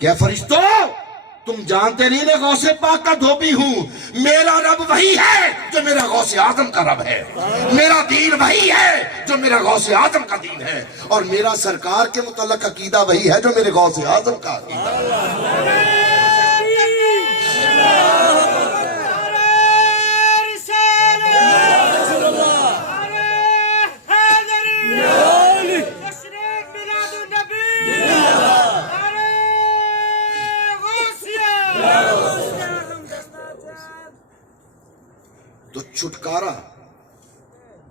کہ فرشتوں تم جانتے نہیں میں غوث پاک کا دھوبی ہوں، میرا رب وہی ہے جو میرا غوث اعظم کا رب ہے، میرا دین وہی ہے جو میرا غوث اعظم کا دین ہے، اور میرا سرکار کے متعلق عقیدہ وہی ہے جو میرے غوث اعظم کا عقیدہ ہے۔ تو چھٹکارا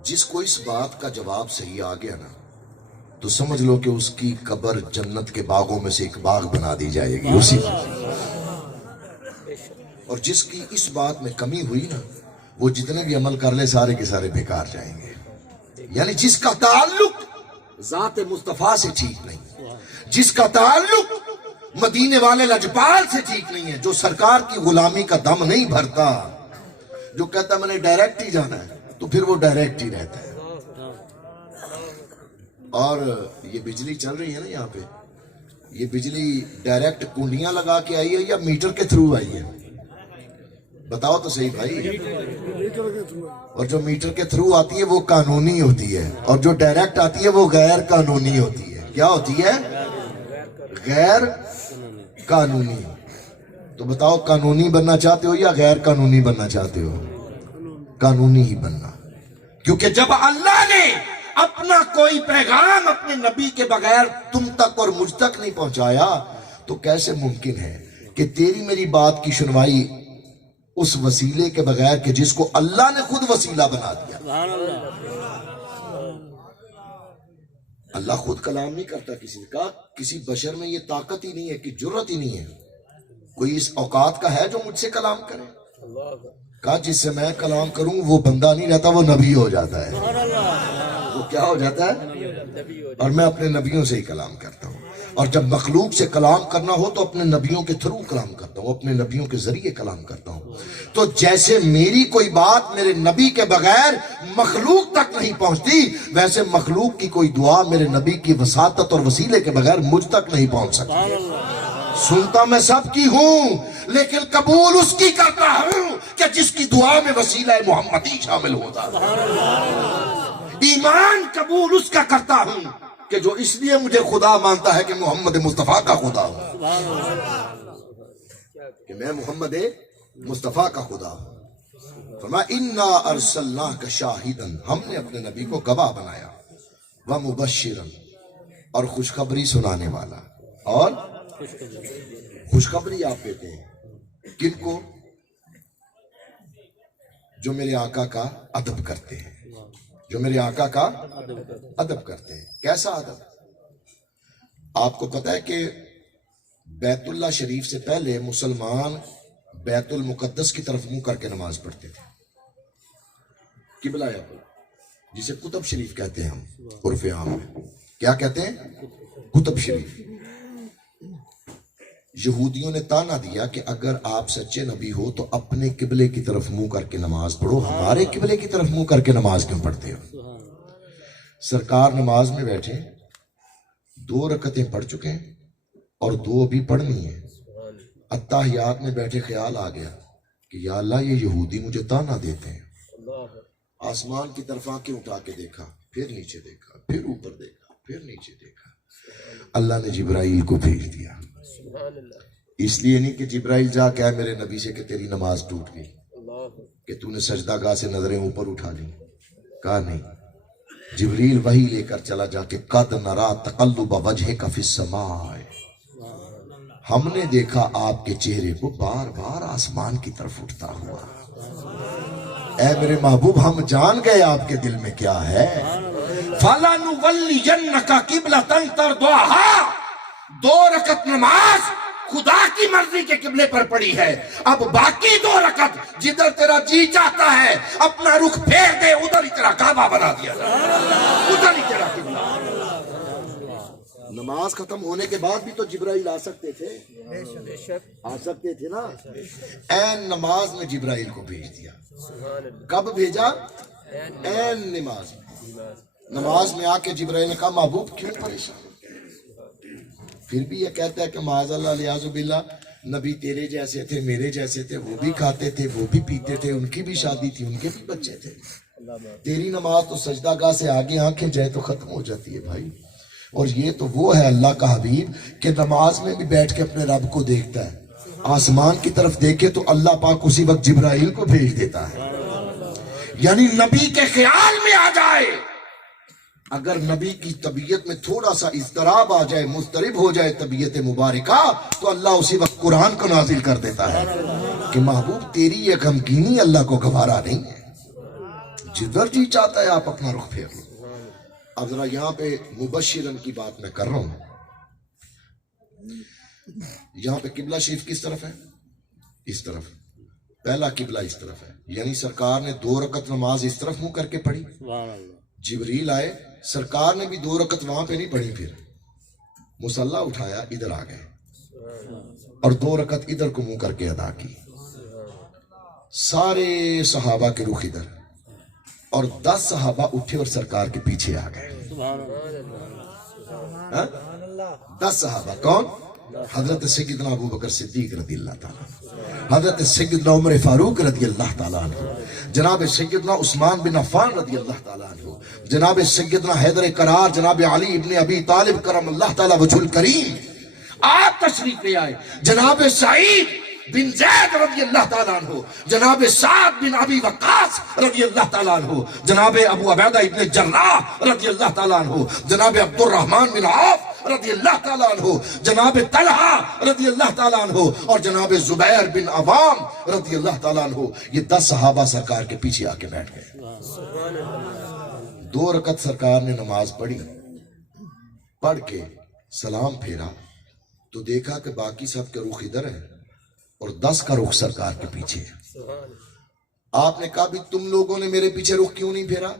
جس کو اس بات کا جواب صحیح آ گیا نا تو سمجھ لو کہ اس کی قبر جنت کے باغوں میں سے ایک باغ بنا دی جائے گی اسی اور جس کی اس بات میں کمی ہوئی نا وہ جتنے بھی عمل کر لے سارے کے سارے بیکار جائیں گے۔ یعنی جس کا تعلق ذات مصطفیٰ سے ٹھیک نہیں، جس کا تعلق مدینے والے لجپال سے ٹھیک نہیں ہے، جو سرکار کی غلامی کا دم نہیں بھرتا، جو کہتا ہے میں نے ڈائریکٹ ہی جانا ہے تو پھر وہ ڈائریکٹ ہی رہتا ہے۔ اور یہ بجلی چل رہی ہے نا یہاں پہ، یہ بجلی ڈائریکٹ کنڈیاں لگا کے آئی ہے یا میٹر کے تھرو آئی ہے؟ بتاؤ تو صحیح بھائی۔ اور جو میٹر کے تھرو آتی ہے وہ قانونی ہوتی ہے، اور جو ڈائریکٹ آتی ہے وہ غیر قانونی ہوتی ہے۔ کیا ہوتی ہے؟ غیر قانونی۔ تو بتاؤ قانونی بننا چاہتے ہو یا غیر قانونی بننا چاہتے ہو؟ قانونی ہی بننا، کیونکہ جب اللہ نے اپنا کوئی پیغام اپنے نبی کے بغیر تم تک اور مجھ تک نہیں پہنچایا تو کیسے ممکن ہے کہ تیری میری بات کی سنوائی اس وسیلے کے بغیر کہ جس کو اللہ نے خود وسیلہ بنا دیا۔ اللہ خود کلام نہیں کرتا کسی نے کہا، کسی بشر میں یہ طاقت ہی نہیں ہے کہ جرت ہی نہیں ہے کوئی اس اوقات کا ہے جو مجھ سے کلام کرے۔ کہا جس سے میں کلام کروں وہ بندہ نہیں رہتا، وہ نبی ہو جاتا ہے۔ وہ کیا ہو جاتا ہے؟ اور میں اپنے نبیوں سے ہی کلام کرتا ہوں، اور جب مخلوق سے کلام کرنا ہو تو اپنے نبیوں کے تھرو کلام کرتا ہوں، اپنے نبیوں کے ذریعے کلام کرتا ہوں۔ تو جیسے میری کوئی بات میرے نبی کے بغیر مخلوق تک نہیں پہنچتی، ویسے مخلوق کی کوئی دعا میرے نبی کی وساطت اور وسیلے کے بغیر مجھ تک نہیں پہنچ سکتی۔ سنتا میں سب کی ہوں لیکن قبول اس کی کرتا ہوں کہ جس کی دعا میں وسیلہ محمدی شامل ہوتا ہے۔ ایمان قبول اس کا کرتا ہوں کہ جو اس لیے مجھے خدا مانتا ہے کہ محمد مصطفیٰ کا خدا ہوں، کہ میں محمد مصطفیٰ کا خدا ہوں۔ فرمایا انا ارسلناک شاہدا، ہم نے اپنے نبی کو گواہ بنایا، ومبشرا، اور خوشخبری سنانے والا۔ اور خوشخبری آپ دیتے ہیں کن کو؟ جو میرے آقا کا ادب کرتے ہیں، جو میرے آقا کا ادب کرتے ہیں۔ کیسا ادب؟ آپ کو پتہ ہے کہ بیت اللہ شریف سے پہلے مسلمان بیت المقدس کی طرف منہ کر کے نماز پڑھتے تھے، قبلہ یا قبلہ، جسے قطب شریف کہتے ہیں ہم عرف عام میں۔ کیا کہتے ہیں؟ قطب شریف۔ یہودیوں نے تانا دیا کہ اگر آپ سچے نبی ہو تو اپنے قبلے کی طرف منہ کر کے نماز پڑھو، ہمارے قبلے کی طرف منہ کر کے نماز کیوں پڑھتے ہو؟ سرکار نماز میں بیٹھے، 2 رکعتیں پڑھ چکے ہیں اور 2 ابھی پڑھنی ہیں۔ اتحیات میں بیٹھے خیال آ گیا کہ یا اللہ یہ یہودی مجھے تانا دیتے ہیں۔ آسمان کی طرف آنکھیں اٹھا کے دیکھا، پھر نیچے دیکھا، پھر اوپر دیکھا، پھر نیچے دیکھا۔ اللہ نے جبرائیل کو بھیج دیا، اس لیے نہیں کہ جبرائیل جا کہ اے میرے نبی سے کہ تیری نماز ٹوٹ گئی، کہ تو نے سجدہ گاہ سے نظریں اوپر اٹھا لی۔ کہا نہیں، جبریل وحی لے کر چلا جا کے قد نرا تقلب وجہک فی السماء، ہم نے دیکھا آپ کے چہرے کو بار بار آسمان کی طرف اٹھتا ہوا۔ اے میرے محبوب ہم جان گئے آپ کے دل میں کیا ہے۔ فَلَنُوَلِّيَنَّكَ قِبْلَةً تَرْضَاهَا، 2 رکعت نماز خدا کی مرضی کے قبلے پر پڑی ہے، اب باقی 2 رکعت جدھر تیرا جی چاہتا ہے اپنا رخ پھیر دے، ادھر ہی تیرا کعبہ بنا دیا جائے، ادھر ہی تیرا قبلہ۔ نماز ختم ہونے کے بعد بھی تو جبرائیل آ سکتے تھے، آ سکتے تھے نا۔ این نماز میں جبرائیل کو بھیج دیا۔ کب بھیجا؟ این نماز میں آ کے جبرائیل نے کہا محبوب کیوں پریشان؟ پھر بھی یہ کہتا ہے کہ معاذ اللہ لیاذ باللہ نبی تیرے جیسے تھے، میرے جیسے تھے، وہ بھی کھاتے تھے، وہ بھی پیتے تھے، ان کی بھی شادی تھی، ان کے بھی بچے تھے. تیری نماز تو سجدہ گاہ سے آگے آنکھیں جائے تو ختم ہو جاتی ہے بھائی. اور یہ تو وہ ہے اللہ کا حبیب کہ نماز میں بھی بیٹھ کے اپنے رب کو دیکھتا ہے. آسمان کی طرف دیکھے تو اللہ پاک اسی وقت جبرائیل کو بھیج دیتا ہے. یعنی نبی کے خیال میں آ جائے، اگر نبی کی طبیعت میں تھوڑا سا اضطراب آ جائے، مضطرب ہو جائے طبیعت مبارکہ، تو اللہ اسی وقت قرآن کو نازل کر دیتا ہے کہ محبوب تیری یہ غمگینی اللہ کو گوارا نہیں ہے، جدھر جی چاہتا ہے آپ اپنا رخ پھیر لو. اب ذرا یہاں پہ مبشرن کی بات میں کر رہا ہوں. یہاں پہ قبلہ شریف کس طرف ہے؟ اس طرف. پہلا قبلہ اس طرف ہے، یعنی سرکار نے 2 رکعت نماز اس طرف منہ کر کے پڑھی. جبریل آئے، سرکار نے بھی 2 رکعت وہاں پہ نہیں پڑھی، پھر مصلی اٹھایا ادھر آ گئے اور 2 رکعت ادھر کو منہ کر کے ادا کی. سارے صحابہ کے رخ ادھر، اور 10 صحابہ اٹھے اور سرکار کے پیچھے آ گئے. 10 صحابہ کون؟ حضرت سیدنا ابو بکر صدیق رضی اللہ تعالیٰ، حضرت سیدنا عمر فاروق رضی اللہ تعالیٰ عنہ، جناب سیدنا عثمان بن عفان رضی اللہ تعالیٰ عنہ، جناب سیدنا حیدر کرار، جناب علی ابن ابی طالب کرم اللہ تعالیٰ وجہ الکریم آپ تشریف لے آئے. جناب سعید بن زید رضی اللہ تعالیٰ عنہ، جناب سعد بن ابی وقاص رضی اللہ تعالیٰ عنہ، جناب ابو عبیدہ ابن جراح رضی اللہ تعالیٰ عنہ، جناب عبد الرحمن بن عوف رضی اللہ تعالیٰ عنہ، جناب طلحہ رضی اللہ تعالیٰ عنہ، اور جناب زبیر بن عوام رضی اللہ تعالیٰ عنہ. یہ 10 صحابہ سرکار کے پیچھے آ کے بیٹھ گئے. 2 رکعت سرکار نے نماز پڑھی، پڑھ کے سلام پھیرا تو دیکھا کہ باقی سب کے رخ ادھر ہے اور 10 کا رخ سرکار کے پیچھے ہے. آپ نے کہا بھی تم لوگوں نے میرے پیچھے رخ کیوں نہیں پھیرا؟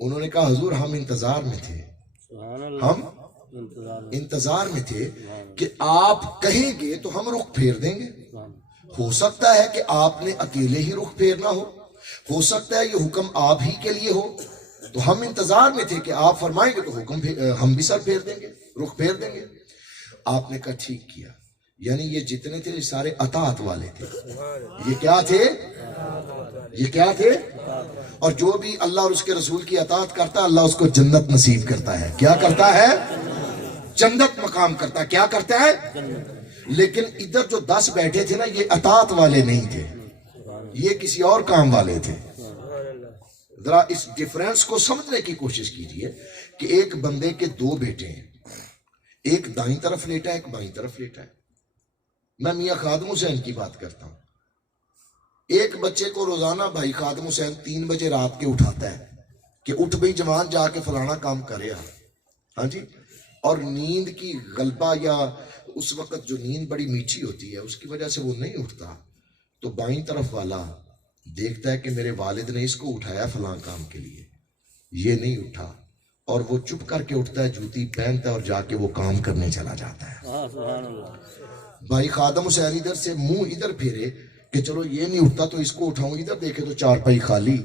انہوں نے کہا حضور ہم انتظار میں تھے، ہم انتظار میں تھے کہ آپ کہیں گے تو ہم رخ پھیر دیں گے. ہو سکتا ہے کہ آپ نے اکیلے ہی رخ پھیرنا ہو سکتا ہے یہ حکم آپ ہی کے لیے ہو، تو ہم انتظار میں تھے کہ آپ فرمائیں گے تو حکم ہم بھی سر پھیر دیں گے، رخ پھیر دیں گے. آپ نے کہا ٹھیک کیا. یعنی یہ جتنے تھے یہ سارے اطاعت والے تھے. یہ کیا تھے؟ یہ کیا تھے؟ اور جو بھی اللہ اور اس کے رسول کی اطاعت کرتا ہے اللہ اس کو جنت نصیب کرتا ہے. کیا کرتا ہے؟ جنت مقام کرتا ہے. کیا کرتا ہے؟ لیکن ادھر جو 10 بیٹھے تھے نا یہ اطاعت والے نہیں تھے، یہ کسی اور کام والے تھے. ذرا اس ڈیفرنس کو سمجھنے کی کوشش کیجئے کہ ایک بندے کے 2 بیٹے ہیں، ایک دائیں طرف لیٹا ہے ایک بائیں طرف لیٹا ہے. میں میاں خادم حسین کی بات کرتا ہوں. ایک بچے کو روزانہ بھائی خادم حسین 3 بجے رات کے اٹھاتا ہے کہ اٹھ بھئی جوان جا کے فلانا کام کرے. ہاں جی. اور نیند کی غلبہ یا اس وقت جو نیند بڑی میٹھی ہوتی ہے اس کی وجہ سے وہ نہیں اٹھتا، تو بائیں طرف والا دیکھتا ہے کہ میرے والد نے اس کو اٹھایا فلاں کام کے لیے، یہ نہیں اٹھا، اور وہ چپ کر کے اٹھتا ہے، جوتی پہنتا ہے اور جا کے وہ کام کرنے چلا جاتا ہے. بھائی خادم حسین ادھر سے منہ ادھر پھیرے کہ چلو یہ نہیں اٹھتا تو اس کو اٹھاؤں، ادھر دیکھے تو 4 پائی خالی،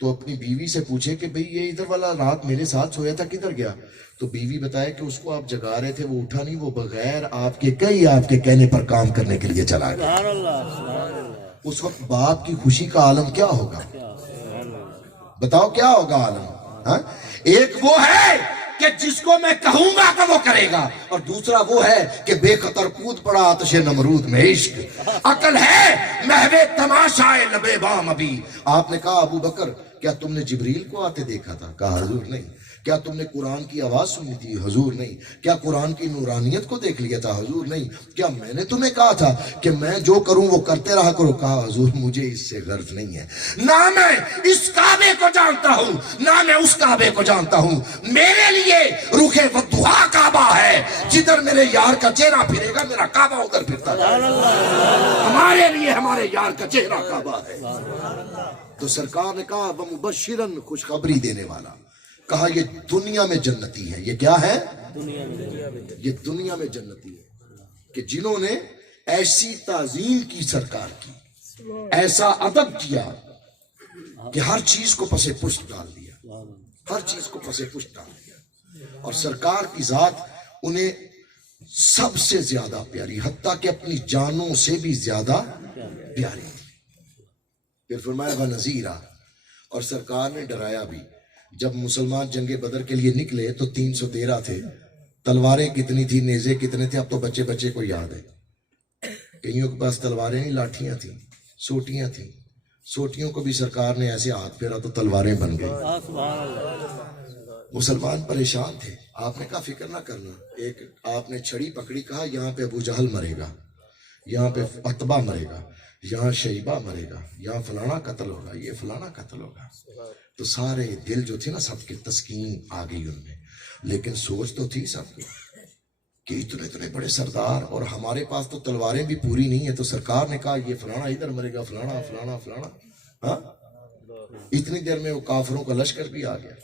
تو اپنی بیوی سے پوچھے کہ بھئی یہ ادھر والا رات میرے ساتھ سویا تھا کدھر گیا؟ تو بیوی بتایا کہ اس کو آپ جگا رہے تھے وہ اٹھا نہیں، وہ بغیر آپ کے کہنے پر کام کرنے کے لیے چلا گیا. اس وقت باپ کی خوشی کا عالم کیا ہوگا؟ بتاؤ کیا ہوگا عالم؟ ایک وہ ہے کہ جس کو میں کہوں گا کہ وہ کرے گا، اور دوسرا وہ ہے کہ بے خطر کود پڑا آتش نمرود میں عشق. عقل ہے محو تماشائے لبے بام ابھی. آپ نے کہا ابو بکر کیا تم نے جبریل کو آتے دیکھا تھا؟ کہا حضور نہیں. کیا تم نے قرآن کی آواز سنی تھی؟ حضور نہیں. کیا قرآن کی نورانیت کو دیکھ لیا تھا؟ حضور نہیں. کیا میں نے تمہیں کہا تھا کہ میں جو کروں وہ کرتے رہا کرو؟ کہا حضور مجھے اس سے غرض نہیں ہے، نہ میں اس کعبے کو جانتا ہوں نہ میں اس کعبے کو جانتا ہوں. میرے لیے رخ ودعا کعبہ ہے، جدھر میرے یار کا چہرہ پھرے گا میرا کعبہ ادھر پھرتا ہے. ہمارے لیے ہمارے یار کا چہرہ کعبہ ہے. تو سرکار نے کہا ومبشرن خوشخبری دینے والا. کہا یہ دنیا میں جنتی ہے. یہ کیا ہے؟ یہ دنیا میں جنتی ہے کہ جنہوں نے ایسی تعظیم کی سرکار کی، ایسا ادب کیا کہ ہر چیز کو پس پشت ڈال دیا، ہر چیز کو پس پشت ڈال دیا. اور سرکار کی ذات انہیں سب سے زیادہ پیاری، حتیٰ کہ اپنی جانوں سے بھی زیادہ پیاری تھی۔ پھر فرمایا وَنَذِيرًا، اور سرکار نے ڈرایا بھی۔ جب مسلمان جنگ بدر کے لیے نکلے تو 313 تھے، تلواریں کتنی تھی، نیزے کتنے تھے، اب تو بچے بچے کو یاد ہے۔ کئیوں کے پاس تلواریں نہیں، لاٹھیاں تھیں، سوٹیاں تھیں، سوٹیوں کو بھی سرکار نے ایسے ہاتھ پھیرا تو تلواریں بن گئی۔ مسلمان پریشان تھے۔ آپ نے کہا فکر نہ کرنا، ایک آپ نے چھڑی پکڑی، کہا یہاں پہ ابو جہل مرے گا، یہاں پہ عتبہ مرے گا، یہاں شیبہ مرے گا، یہاں فلانا قتل ہوگا، یہ فلانا قتل ہوگا۔ تو سارے دل جو تھے نا سب کے تسکین آ گئی ان میں، لیکن سوچ تو تھی سب کہ اتنے بڑے سردار اور ہمارے پاس تو تلواریں بھی پوری نہیں ہیں، تو سرکار نے کہا یہ فلانا ادھر مرے گا، فلانا فلانا فلانا۔ ہاں، اتنی دیر میں وہ کافروں کا لشکر بھی آ گیا،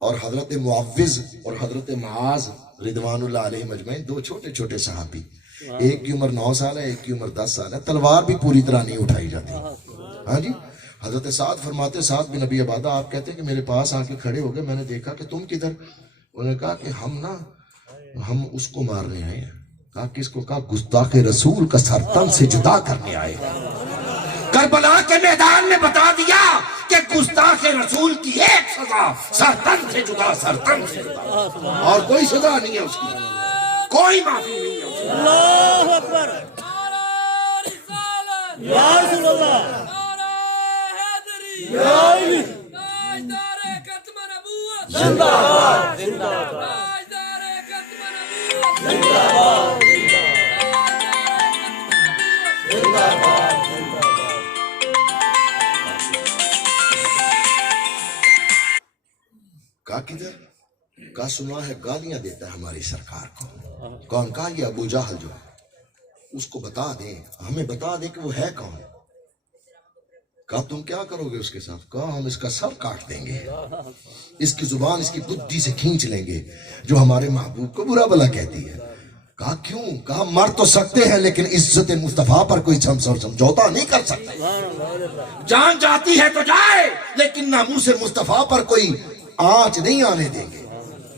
اور حضرت معوذ اور حضرت معاذ رضوان اللہ علیہ مجمعین، دو چھوٹے چھوٹے صحابی، ایک کی عمر 9 سال ہے، ایک کی عمر 10 سال ہے، تلوار بھی پوری طرح نہیں اٹھائی جاتی۔ ہاں جی، حضرت سعد فرماتے، سعد بن ابی عبادہ آپ کہتے ہیں کہ میرے پاس آ کے کھڑے ہو گئے، میں نے دیکھا کہ تم کدھر؟ انہوں نے کہا کہ ہم اس کو مارنے آئے ہیں۔ کہا کس کو؟ کہا گستاخ رسول کا سر تن سے جدا کرنے آئے ہیں۔ کربلا کے میدان میں بتا دیا کہ گستاخ رسول کی ایک سزا، سر تن سے جدا، سر تن سے جدا، اور کوئی سزا نہیں ہے اس کی، کوئی معافی نہیں ہے اس کی۔ اللہ اکبر، یا رسول اللہ، یا علی، زندہ باد، زندہ باد، زندہ باد، زندہ باد۔ کہا کدھر؟ کہا سنا ہے گالیاں دیتا ہے ہماری سرکار کو۔ کون؟ کہا یہ ابو جہل جو ہے، اس کو بتا دیں، ہمیں بتا دیں کہ وہ ہے کون۔ کہا تم کیا کرو گے اس کے ساتھ؟ کہا ہم اس کا سر کاٹ دیں گے، اس کی زبان اس کی بدھی سے کھینچ لیں گے، جو ہمارے محبوب کو برا بلا کہتی ہے۔ کہا کیوں؟ کہا مر تو سکتے ہیں لیکن عزت مصطفیٰ پر کوئی سمجھوتا نہیں کر سکتے۔ جان جاتی ہے تو جائے لیکن ناموس مصطفیٰ پر کوئی آنچ نہیں آنے دیں گے۔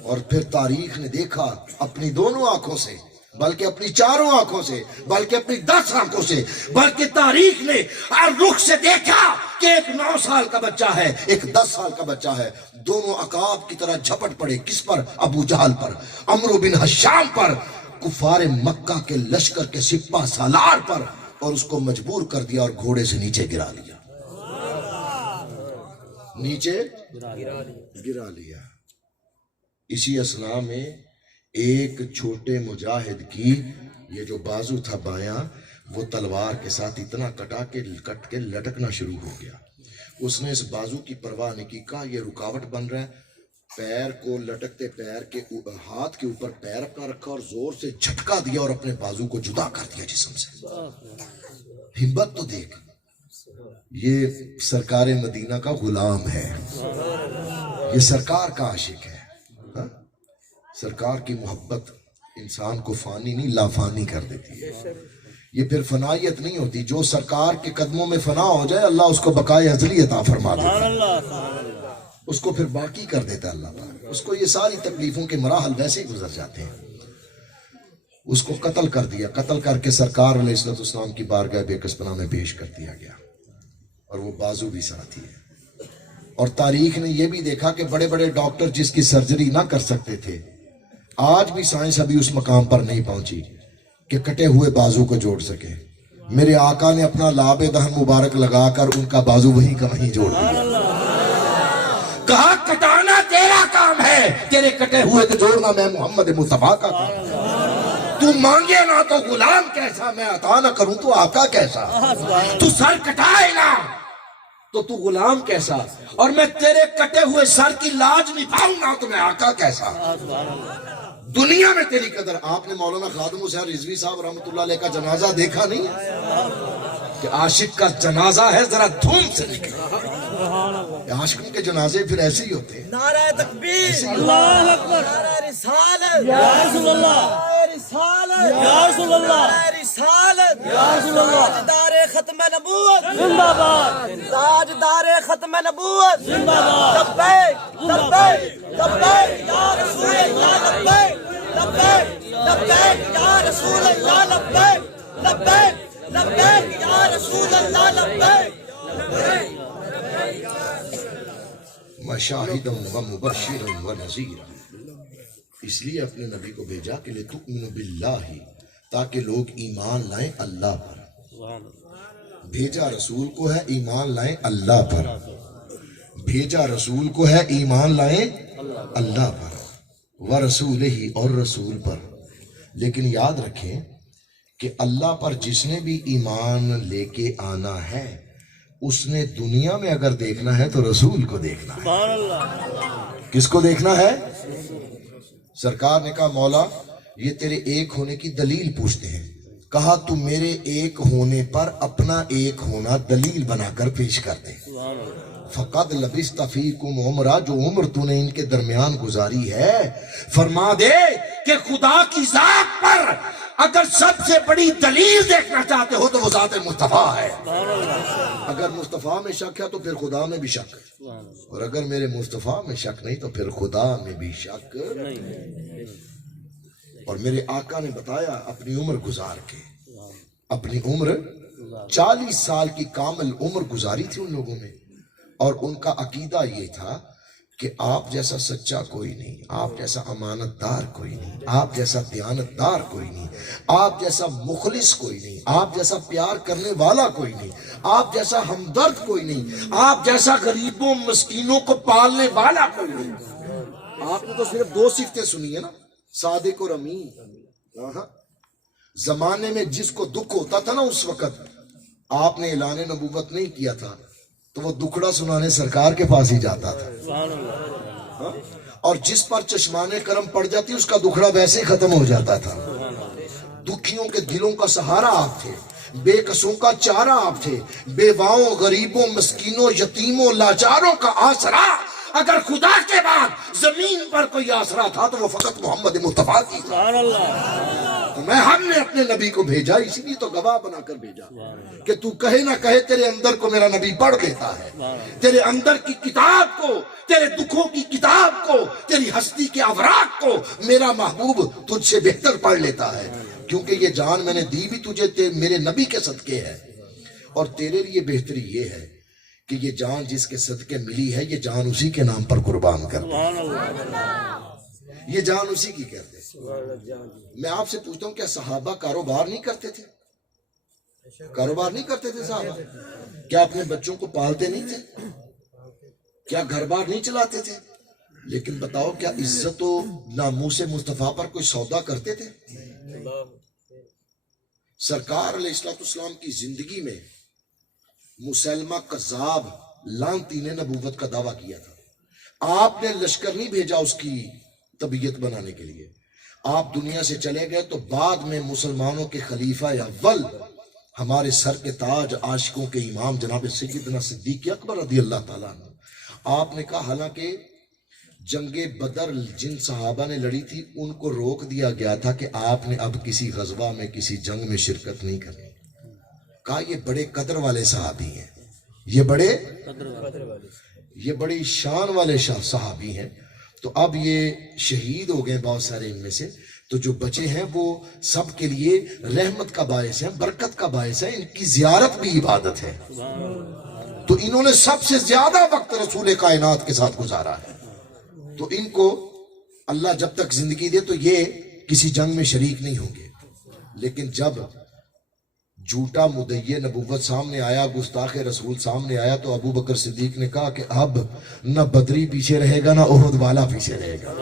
اور پھر تاریخ نے دیکھا اپنی دونوں آنکھوں سے، بلکہ اپنی چاروں آنکھوں سے، بلکہ اپنی 10 آنکھوں سے، بلکہ تاریخ نے ہر رخ سے دیکھا کہ ایک 9 سال کا بچہ ہے، ایک 10 سال کا بچہ ہے، دونوں عقاب کی طرح جھپٹ پڑے۔ کس پر؟ ابو جہل پر، عمرو بن حشام پر، کفار مکہ کے لشکر کے سپہ سالار پر، اور اس کو مجبور کر دیا اور گھوڑے سے نیچے گرا لیا، نیچے گرا لیا۔ اسی اثناء میں ایک چھوٹے مجاہد کی یہ جو بازو تھا بایاں، وہ تلوار کے ساتھ اتنا کٹ کے لٹکنا شروع ہو گیا۔ اس نے اس بازو کی پرواہ نہیں کی، کہا یہ رکاوٹ بن رہا ہے، پیر کو لٹکتے پیر کے ہاتھ کے اوپر پیر اپنا رکھا اور زور سے جھٹکا دیا اور اپنے بازو کو جدا کر دیا جسم سے۔ ہمت تو دیکھ، یہ سرکار مدینہ کا غلام ہے، یہ سرکار کا عاشق ہے۔ سرکار کی محبت انسان کو فانی نہیں لافانی کر دیتی ہے۔ یہ پھر فنائیت نہیں ہوتی، جو سرکار کے قدموں میں فنا ہو جائے اللہ اس کو بقائے ازلی عطا فرما دیتا ہے، اس کو پھر باقی کر دیتا ہے اللہ تعالیٰ، اس کو یہ ساری تکلیفوں کے مراحل ویسے ہی گزر جاتے ہیں۔ اس کو قتل کر دیا، قتل کر کے سرکار علیہ السلام کی بارگاہ بے کسپنا میں پیش کر دیا گیا، اور وہ بازو بھی ساتھی ہے۔ اور تاریخ نے یہ بھی دیکھا کہ بڑے بڑے ڈاکٹر جس کی سرجری نہ کر سکتے تھے، آج بھی سائنس ابھی اس مقام پر نہیں پہنچی کہ کٹے ہوئے بازو کو جوڑ سکے۔ میرے آقا نے اپنا لاب دہن مبارک لگا کر ان کا بازو وہیں کا وہیں جوڑ دیا، کہا کٹانا تیرا کام ہے، تیرے کٹے ہوئے کو جوڑنا میں محمد مصطفیٰ کا کام ہے۔ تو مانگے نہ تو غلام کیسا، میں عطا نہ کروں تو آقا کیسا، تو سر کٹائے نہ تو تو غلام کیسا، اور میں تیرے کٹے ہوئے سر کی لاج نبھاؤں نہ تو میں آقا کیسا۔ دنیا میں تیری قدر۔ آپ نے مولانا خادم حسین رضوی صاحب رحمۃ اللہ علیہ کا جنازہ دیکھا نہیں کہ عاشق کا جنازہ ہے، ذرا دھوم سے نکلے۔ عاشقوں کے جنازے پھر ایسے ہی ہوتے ہیں۔ نعرہ تکبیر، اللہ اکبر، نعرہ رسالت، یا رسول اللہ، نعرہ رسالت، یا رسول اللہ، نعرہ رسالت، یا رسول اللہ، تاجدار ختم نبوت زندہ باد، تاجدار ختم نبوت زندہ باد، لبیک لبیک لبیک یا رسول اللہ، لبیک لبیک لبیک یا رسول اللہ لبیک لبیک لبیک یا رسول اللہ لبیک مشاہدا و مبشرا و نذیرا، اس لیے اپنے نبی کو بھیجا کہ لتؤمنوا باللہ، تاکہ لوگ ایمان لائیں اللہ پر. بھیجا رسول کو ہے ایمان لائیں اللہ پر، بھیجا رسول کو ہے ایمان لائیں اللہ پر ورسولہ، اور رسول پر. لیکن یاد رکھیں کہ اللہ پر جس نے بھی ایمان لے کے آنا ہے، اس نے دنیا میں اگر دیکھنا ہے تو رسول کو دیکھنا ہے. کس کو دیکھنا ہے؟ سرکار نے کہا مولا یہ تیرے ایک ہونے کی دلیل پوچھتے ہیں. کہا تو میرے ایک ہونے پر اپنا ایک ہونا دلیل بنا کر پیش کر دے. فقد لبثت فیکم عمرا، جو عمر تو نے ان کے درمیان گزاری ہے فرما دے کہ خدا کی ذات پر اگر سب سے بڑی دلیل دیکھنا چاہتے ہو تو وہ ذات مصطفیٰ ہے. اگر مصطفیٰ میں شک ہے تو پھر خدا میں بھی شک ہے، اور اگر میرے مصطفیٰ میں شک نہیں تو پھر خدا میں بھی شک نہیں. اور میرے آقا نے بتایا اپنی عمر گزار کے، اپنی عمر 40 سال کی کامل عمر گزاری تھی ان لوگوں میں، اور ان کا عقیدہ یہ تھا کہ آپ جیسا سچا کوئی نہیں، آپ جیسا امانت دار کوئی نہیں، آپ جیسا دیانت دار کوئی نہیں، آپ جیسا مخلص کوئی نہیں، آپ جیسا پیار کرنے والا کوئی نہیں، آپ جیسا ہمدرد کوئی نہیں، آپ جیسا غریبوں مسکینوں کو پالنے والا کوئی نہیں. آپ نے تو صرف 2 صفتیں سنی ہے نا، صادق اور امین. زمانے میں جس کو دکھ ہوتا تھا نا اس وقت آپ نے اعلان نبوت نہیں کیا تھا تو وہ دکھڑا سنانے سرکار کے پاس ہی جاتا تھا. اور جس پر چشمان کرم پڑ جاتی اس کا دکھڑا ویسے ہی ختم ہو جاتا تھا. دکھیوں کے دلوں کا سہارا آپ تھے، بے قصوں کا چارہ آپ تھے، بیواؤں غریبوں مسکینوں یتیموں لاچاروں کا آسرا. اگر خدا کے بعد زمین پر کوئی آسرا تھا تو وہ فقط محمد مصطفیٰ کی تھا. ہم نے اپنے نبی کو بھیجا، اسی لیے تو گواہ بنا کر بھیجا کہ تو کہے نہ کہے تیرے اندر کو میرا نبی پڑھ دیتا ہے. تیرے اندر کی کتاب کو، تیرے دکھوں کی کتاب کو، تیری ہستی کے اوراق کو میرا محبوب تجھ سے بہتر پڑھ لیتا ہے. کیونکہ یہ جان میں نے دی بھی تجھے میرے نبی کے صدقے ہے، اور تیرے لیے بہتری یہ ہے کہ یہ جان جس کے صدقے ملی ہے یہ جان اسی کے نام پر قربان کر دے. یہ جان اسی کی کہتے ہیں. میں آپ سے پوچھتا ہوں کیا صحابہ کاروبار نہیں کرتے تھے؟ کاروبار نہیں کرتے تھے صحابہ؟ کیا اپنے بچوں کو پالتے نہیں تھے؟ کیا گھر بار نہیں چلاتے تھے؟ لیکن بتاؤ کیا عزت و ناموس مصطفیٰ پر کوئی سودا کرتے تھے؟ سرکار علیہ السلام کی زندگی میں مسلمہ قذاب لعنتی نے نبوت کا دعویٰ کیا تھا. آپ نے لشکر نہیں بھیجا اس کی طبیعت بنانے کے لیے. آپ دنیا سے چلے گئے تو بعد میں مسلمانوں کے خلیفہ اول ہمارے سر کے تاج عاشقوں کے امام جناب سیدنا صدیق اکبر رضی اللہ تعالیٰ عنہ، آپ نے کہا حالانکہ جنگ بدر جن صحابہ نے لڑی تھی ان کو روک دیا گیا تھا کہ آپ نے اب کسی غزوہ میں کسی جنگ میں شرکت نہیں کرنی. کہا یہ بڑے قدر والے صحابی ہیں، یہ بڑی شان والے صحابی ہیں. تو اب یہ شہید ہو گئے بہت سارے ان میں سے، تو جو بچے ہیں وہ سب کے لیے رحمت کا باعث ہے، برکت کا باعث ہے. ان کی زیارت بھی عبادت ہے. تو انہوں نے سب سے زیادہ وقت رسول کائنات کے ساتھ گزارا ہے. تو ان کو اللہ جب تک زندگی دے تو یہ کسی جنگ میں شریک نہیں ہوں گے. لیکن جب جھوٹا مدعی نبوت سامنے آیا، گستاخ رسول سامنے آیا، تو ابو بکر صدیق نے کہا کہ اب نہ بدری پیچھے رہے گا، نہ احد والا پیچھے رہے گا،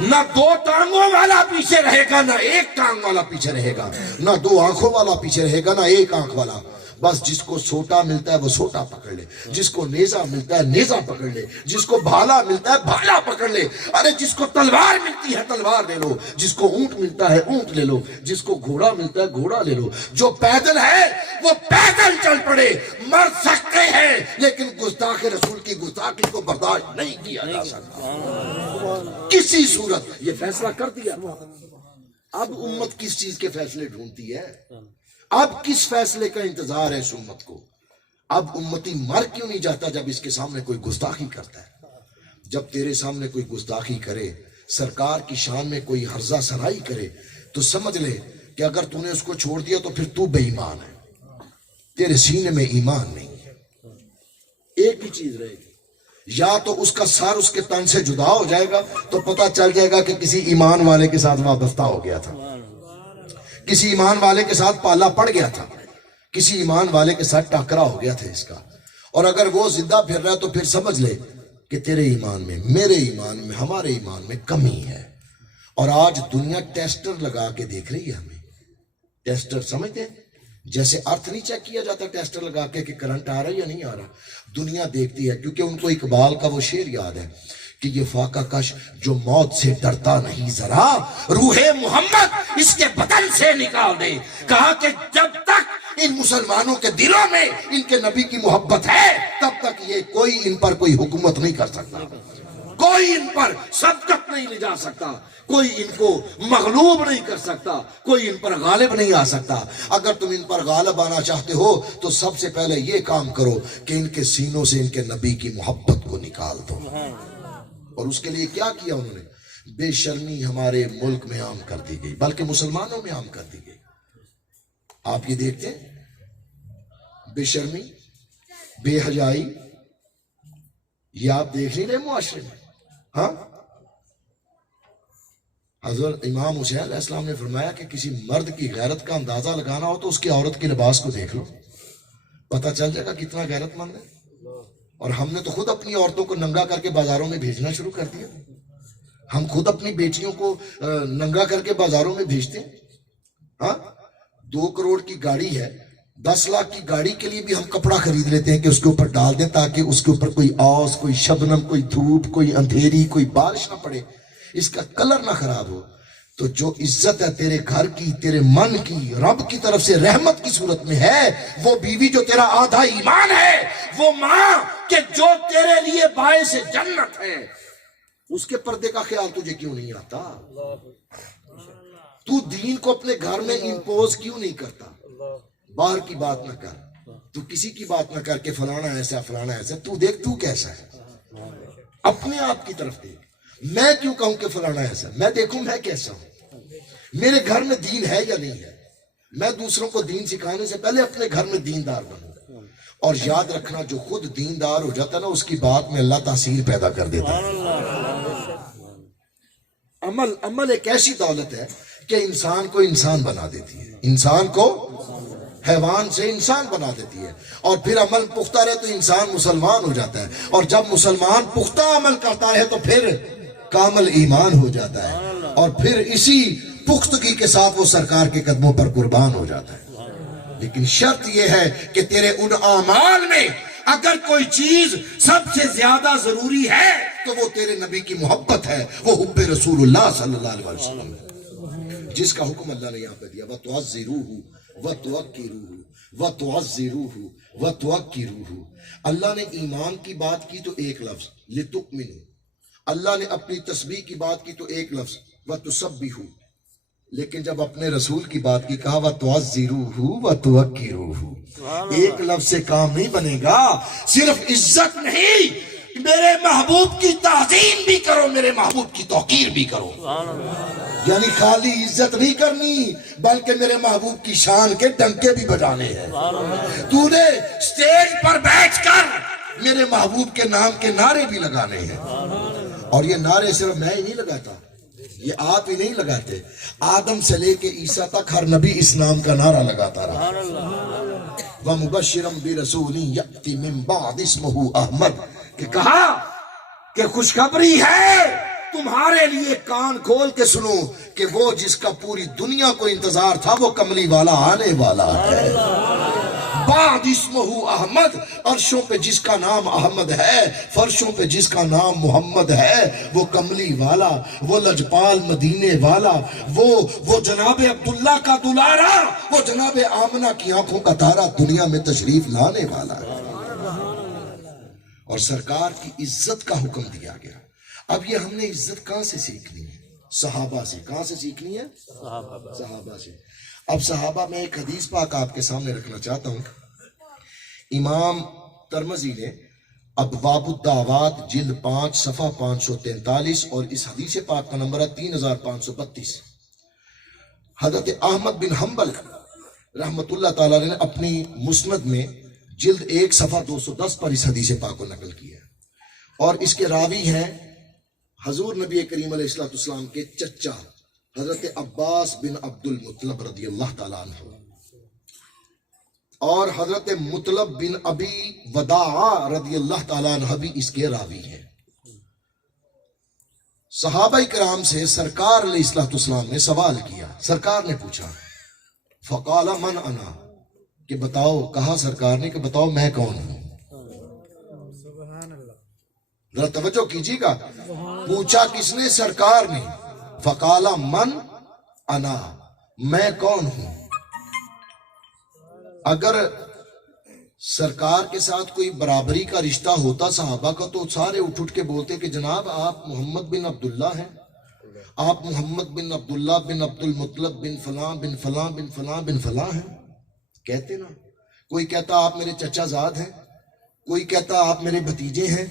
نہ 2 ٹانگوں والا پیچھے رہے گا، نہ 1 ٹانگ والا پیچھے رہے گا، نہ 2 آنکھوں والا پیچھے رہے گا، نہ 1 آنکھ والا. بس جس کو سوٹا ملتا ہے وہ سوٹا پکڑ لے، جس کو نیزہ ملتا ہے نیزہ پکڑ لے، جس کو بھالا ملتا ہے بھالا پکڑ لے. ارے جس کو تلوار ملتی ہے تلوار لے لو، جس کو اونٹ ملتا ہے اونٹ لے لو، جس کو گھوڑا ملتا ہے گھوڑا لے لو. جو پیدل ہے وہ پیدل چل پڑے. مر سکتے ہیں لیکن گستاخ رسول کی گستاخی کو برداشت نہیں کیا جا سکتا کسی صورت. یہ فیصلہ کر دیا. اب امت کس چیز کے فیصلے ڈھونڈتی ہے؟ اب کس فیصلے کا انتظار ہے اس امت کو؟ اب امتی مر کیوں نہیں جاتا جب اس کے سامنے کوئی گستاخی کرتا ہے؟ جب تیرے سامنے کوئی گستاخی کرے سرکار کی شان میں کوئی ہرزہ سرائی کرے تو سمجھ لے کہ اگر تو نے اس کو چھوڑ دیا تو پھر تو بے ایمان ہے، تیرے سینے میں ایمان نہیں ہے۔ ایک ہی چیز رہے گی، یا تو اس کا سر اس کے تن سے جدا ہو جائے گا تو پتہ چل جائے گا کہ کسی ایمان والے کے ساتھ وابستہ ہو گیا تھا، کسی ایمان والے کے ساتھ پالا پڑ گیا تھا، کسی ایمان والے کے ساتھ ٹاکرا ہو گیا تھا اس کا۔ اور اگر وہ زندہ پھر رہا ہے تو پھر سمجھ لے کہ تیرے ایمان میں، میرے ایمان میں، ہمارے ایمان میں کمی ہے۔ اور آج دنیا ٹیسٹر لگا کے دیکھ رہی ہے ہمیں، ٹیسٹر سمجھتے ہیں؟ جیسے ارتھ نہیں چیک کیا جاتا ٹیسٹر لگا کے کہ کرنٹ آ رہا ہے یا نہیں آ رہا، دنیا دیکھتی ہے، کیونکہ ان کو اقبال کا وہ شعر یاد ہے کہ یہ فاقہ کش جو موت سے ڈرتا نہیں ذرا، روح محمد اس کے بدن سے نکال دے۔ کہا کہ جب تک ان مسلمانوں کے دلوں میں ان کے نبی کی محبت ہے تب تک یہ کوئی ان پر کوئی حکومت نہیں کر سکتا، کوئی ان پر سبقت نہیں لے جا سکتا، کوئی ان کو مغلوب نہیں کر سکتا، کوئی ان پر غالب نہیں آ سکتا۔ اگر تم ان پر غالب آنا چاہتے ہو تو سب سے پہلے یہ کام کرو کہ ان کے سینوں سے ان کے نبی کی محبت کو نکال دو۔ اور اس کے لیے کیا کیا انہوں نے؟ بے شرمی ہمارے ملک میں عام کر دی گئی، بلکہ مسلمانوں میں عام کر دی گئی۔ آپ یہ دیکھتے ہیں بے شرمی، بے حیائی، یہ آپ دیکھ نہیں رہے معاشرے میں؟ ہاں، حضرت امام حسین علیہ السلام نے فرمایا کہ کسی مرد کی غیرت کا اندازہ لگانا ہو تو اس کی عورت کے لباس کو دیکھ لو، پتہ چل جائے گا کتنا غیرت مند ہے۔ اور ہم نے تو خود اپنی عورتوں کو ننگا کر کے بازاروں میں بھیجنا شروع کر دیا، ہم خود اپنی بیٹیوں کو ننگا کر کے بازاروں میں بھیجتے ہیں۔ ہاں، 2 کروڑ کی گاڑی ہے، 10 لاکھ کی گاڑی کے لیے بھی ہم کپڑا خرید لیتے ہیں کہ اس کے اوپر ڈال دیں تاکہ اس کے اوپر کوئی اوس، کوئی شبنم، کوئی دھوپ، کوئی اندھیری، کوئی بارش نہ پڑے، اس کا کلر نہ خراب ہو۔ تو جو عزت ہے تیرے گھر کی، تیرے من کی، رب کی طرف سے رحمت کی صورت میں ہے، وہ بیوی جو تیرا آدھا ایمان ہے، وہ ماں کہ جو تیرے لیے باعث جنت ہے، اس کے پردے کا خیال تجھے کیوں نہیں آتا؟ تو دین کو اپنے گھر میں امپوز کیوں نہیں کرتا؟ باہر کی بات نہ کر، تو کسی کی بات نہ کر کے فلانا ایسا فلانا ایسا، تو دیکھ تو کیسا ہے، اپنے آپ کی طرف دیکھ۔ میں کیوں کہوں کہ فلانا ایسا، میں دیکھوں میں کیسا ہوں، میرے گھر میں دین ہے یا نہیں ہے۔ میں دوسروں کو دین سکھانے سے پہلے اپنے گھر میں دیندار بنوں۔ اور یاد رکھنا جو خود دیندار ہو جاتا ہے نا، اس کی بات میں اللہ تاثیر پیدا کر دیتا ہے۔ عمل ایک ایسی دولت ہے کہ انسان کو انسان بنا دیتی ہے، انسان کو حیوان سے انسان بنا دیتی ہے۔ اور پھر عمل پختہ رہے تو انسان مسلمان ہو جاتا ہے، اور جب مسلمان پختہ عمل کرتا ہے تو پھر کامل ایمان ہو جاتا ہے، اور پھر اسی پختگی کے ساتھ وہ سرکار کے قدموں پر قربان ہو جاتا ہے۔ لیکن شرط یہ ہے کہ تیرے ان اعمال میں اگر کوئی چیز سب سے زیادہ ضروری ہے تو وہ تیرے نبی کی محبت ہے، وہ حب رسول اللہ صلی اللہ علیہ وسلم ہے، جس کا حکم اللہ نے یہاں پہ دیا، وَتُعَزِّرُوهُ وَتُوَقِّرُوهُ وَتُعَزِّرُوهُ وَتُوَقِّرُوهُ۔ اللہ نے ایمان کی بات کی تو ایک لفظ لِتُؤْمِنُوا، اللہ نے اپنی تسبیح کی بات کی تو ایک لفظ وَتُسَبِّحُوا، لیکن جب اپنے رسول کی بات کی کہا وَتُعَزِّرُوهُ وَتُوَقِّرُوهُ۔ ایک لفظ سے کام نہیں بنے گا، صرف عزت نہیں، میرے محبوب کی تعظیم بھی کرو، میرے محبوب کی توقیر بھی کرو۔ یعنی خالی عزت نہیں کرنی بلکہ میرے محبوب کی شان کے ڈنکے بھی بجانے ہیں۔ تو نے سٹیج پر بیٹھ کر میرے محبوب کے نام کے نعرے بھی لگانے ہیں، اور یہ نعرے صرف میں ہی نہیں لگاتا، یہ آپ ہی نہیں لگاتے، آدم سے لے کے عیسیٰ تک ہر نبی اس نام کا نعرہ لگاتا رہا۔ وَمُبَشِّرًا بِرَسُولٍ يَأْتِي مِن بَعْدِ اسْمُهُ أَحْمَدُ، کہ کہا کہ خوشخبری ہے تمہارے لیے، کان کھول کے سنو کہ وہ جس کا پوری دنیا کو انتظار تھا وہ کملی والا آنے والا ہے۔ بعد اسمہ احمد، عرشوں پہ جس کا نام احمد ہے، فرشوں پہ جس کا نام محمد ہے، وہ کملی والا، وہ لجپال مدینے والا، وہ جناب عبداللہ کا دلارا، وہ جناب آمنہ کی آنکھوں کا تارا دنیا میں تشریف لانے والا ہے۔ اور سرکار کی عزت کا حکم دیا گیا۔ اب یہ ہم نے عزت کہاں سے سیکھنی ہے؟ صحابہ سے۔ کہاں سے سیکھنی ہے؟ صحابہ سے۔ اب صحابہ میں ایک حدیث پاک آپ کے سامنے رکھنا چاہتا ہوں۔ امام ترمذی نے ابواب الدعوات جلد 5 صفحہ 543 اور اس حدیث پاک کا نمبر ہے 3532۔ حضرت احمد بن حنبل رحمت اللہ تعالیٰ نے اپنی مسند میں جلد 1 صفحہ 210 پر اس حدیث پاک کو نقل کیا ہے، اور اس کے راوی ہیں حضور نبی کریم علیہ السلام کے چچا حضرت عباس بن عبد المطلب رضی اللہ تعالیٰ عنہ، اور حضرت مطلب بن ابی وداع رضی اللہ تعالیٰ عنہ بھی اس کے راوی ہیں۔ صحابہ کرام سے سرکار علیہ السلام نے سوال کیا، سرکار نے پوچھا فقال من انا، کہ بتاؤ، کہا سرکار نے کہ بتاؤ میں کون ہوں۔ ذرا توجہ کیجیے گا، پوچھا کس نے؟ سرکار نے۔ فقال من انا، میں کون ہوں۔ اگر سرکار کے ساتھ کوئی برابری کا رشتہ ہوتا صحابہ کا تو سارے اٹھ کے بولتے کہ جناب آپ محمد بن عبداللہ ہیں، آپ محمد بن عبداللہ بن عبد المطلب بن فلاں بن فلاں بن فلاں بن فلاں ہیں، کہتے نا۔ کوئی کہتا آپ میرے چچا زاد ہیں، کوئی کہتا آپ میرے بھتیجے ہیں،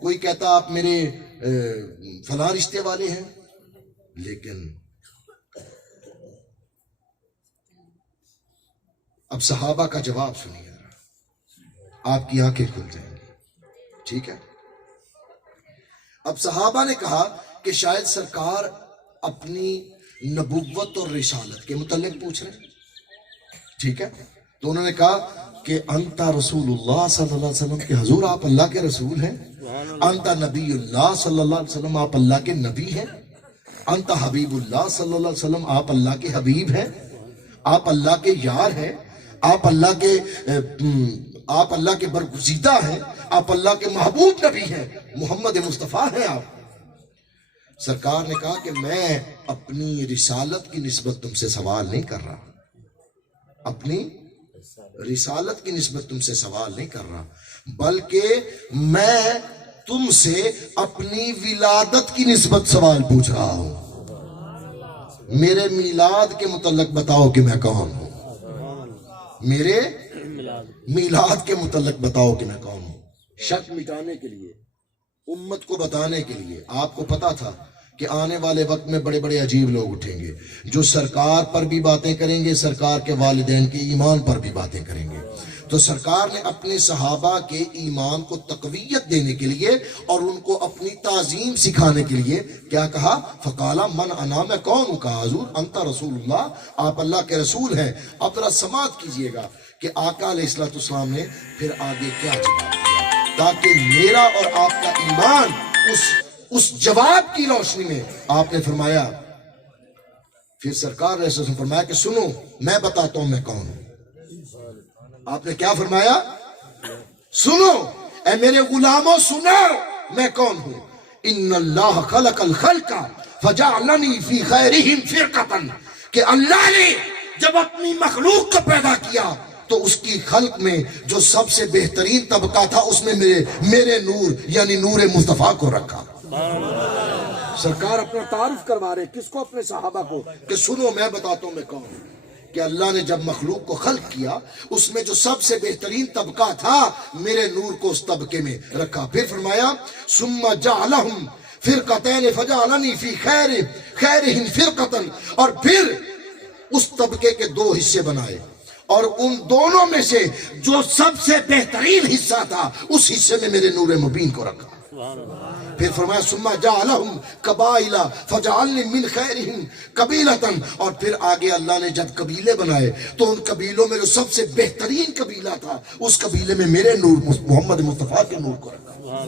کوئی کہتا آپ میرے فلاں رشتے والے ہیں۔ لیکن اب صحابہ کا جواب سنیے، آپ کی آنکھیں کھل جائیں گی، ٹھیک ہے۔ اب صحابہ نے کہا کہ شاید سرکار اپنی نبوت اور رسالت کے متعلق پوچھ رہے ہیں، ٹھیک ہے۔ تو انہوں نے کہا کہ انتا رسول اللہ صلی اللہ علیہ وسلم، کہ حضور آپ اللہ کے رسول ہیں، انتا نبی اللہ صلی اللہ علیہ وسلم، آپ اللہ کے نبی ہیں، انتا حبیب اللہ صلی اللہ علیہ وسلم، آپ اللہ کے حبیب ہیں، آپ اللہ کے یار ہیں، آپ اللہ کے برگزیدہ ہیں، آپ اللہ کے محبوب نبی ہیں، محمد مصطفیٰ ہیں آپ۔ سرکار نے کہا کہ میں اپنی رسالت کی نسبت تم سے سوال نہیں کر رہا، اپنی رسالت کی نسبت تم سے سوال نہیں کر رہا، بلکہ میں تم سے اپنی ولادت کی نسبت سوال پوچھ رہا ہوں۔ میرے میلاد کے متعلق بتاؤ کہ میں کون ہوں، میرے میلاد کے متعلق بتاؤ کہ میں کون ہوں۔ شک مٹانے کے لیے، امت کو بتانے کے لیے، آپ کو پتا تھا کہ آنے والے وقت میں بڑے بڑے عجیب لوگ اٹھیں گے جو سرکار پر بھی باتیں کریں گے، سرکار کے والدین کے ایمان پر بھی باتیں کریں گے۔ تو سرکار نے اپنے صحابہ کے ایمان کو تقویت دینے کے لیے اور ان کو اپنی تعظیم سکھانے کے لیے کیا کہا؟ فقالا من انا، میں کون ہوں؟ کہا حضور انتا رسول اللہ، آپ اللہ کے رسول ہیں۔ اب ذرا سماعت کیجئے گا کہ آقا علیہ السلام نے پھر آگے کیا جواب دیا، تاکہ میرا اور آپ کا ایمان اس جواب کی روشنی میں آپ نے فرمایا، پھر سرکار نے فرمایا کہ سنو میں بتاتا ہوں میں کون ہوں۔ آپ نے کیا فرمایا؟ سنو اے میرے غلاموں، سنو میں کون ہوں۔ ان اللہ خلق الخلق فجعلنی فی خیرہم فرقۃ، کہ اللہ نے جب اپنی مخلوق کو پیدا کیا تو اس کی خلق میں جو سب سے بہترین طبقہ تھا اس میں میرے نور یعنی نور مصطفیٰ کو رکھا۔ سرکار اپنا تعارف کروا رہے، کس کو؟ اپنے صحابہ کو، کہ سنو میں بتاتا ہوں میں کون ہوں۔ کہ اللہ نے جب مخلوق کو خلق کیا اس میں جو سب سے بہترین طبقہ تھا میرے نور کو اس طبقے میں رکھا۔ پھر فرمایا ثم جعلہم فرقتین فجعلنی فی خیرہم فرقۃ، اور پھر اس طبقے کے 2 حصے بنائے اور ان دونوں میں سے جو سب سے بہترین حصہ تھا اس حصے میں میرے نور مبین کو رکھا۔ پھر فرمایا ثم جعلہم قبائل فجعلنی من خیرہم قبیلۃ، اور پھر آگے اللہ نے جب قبیلے بنائے تو ان قبیلوں میں جو سب سے بہترین قبیلہ تھا اس قبیلے میں میرے نور محمد مصطفیٰ کے نور کو رکھا۔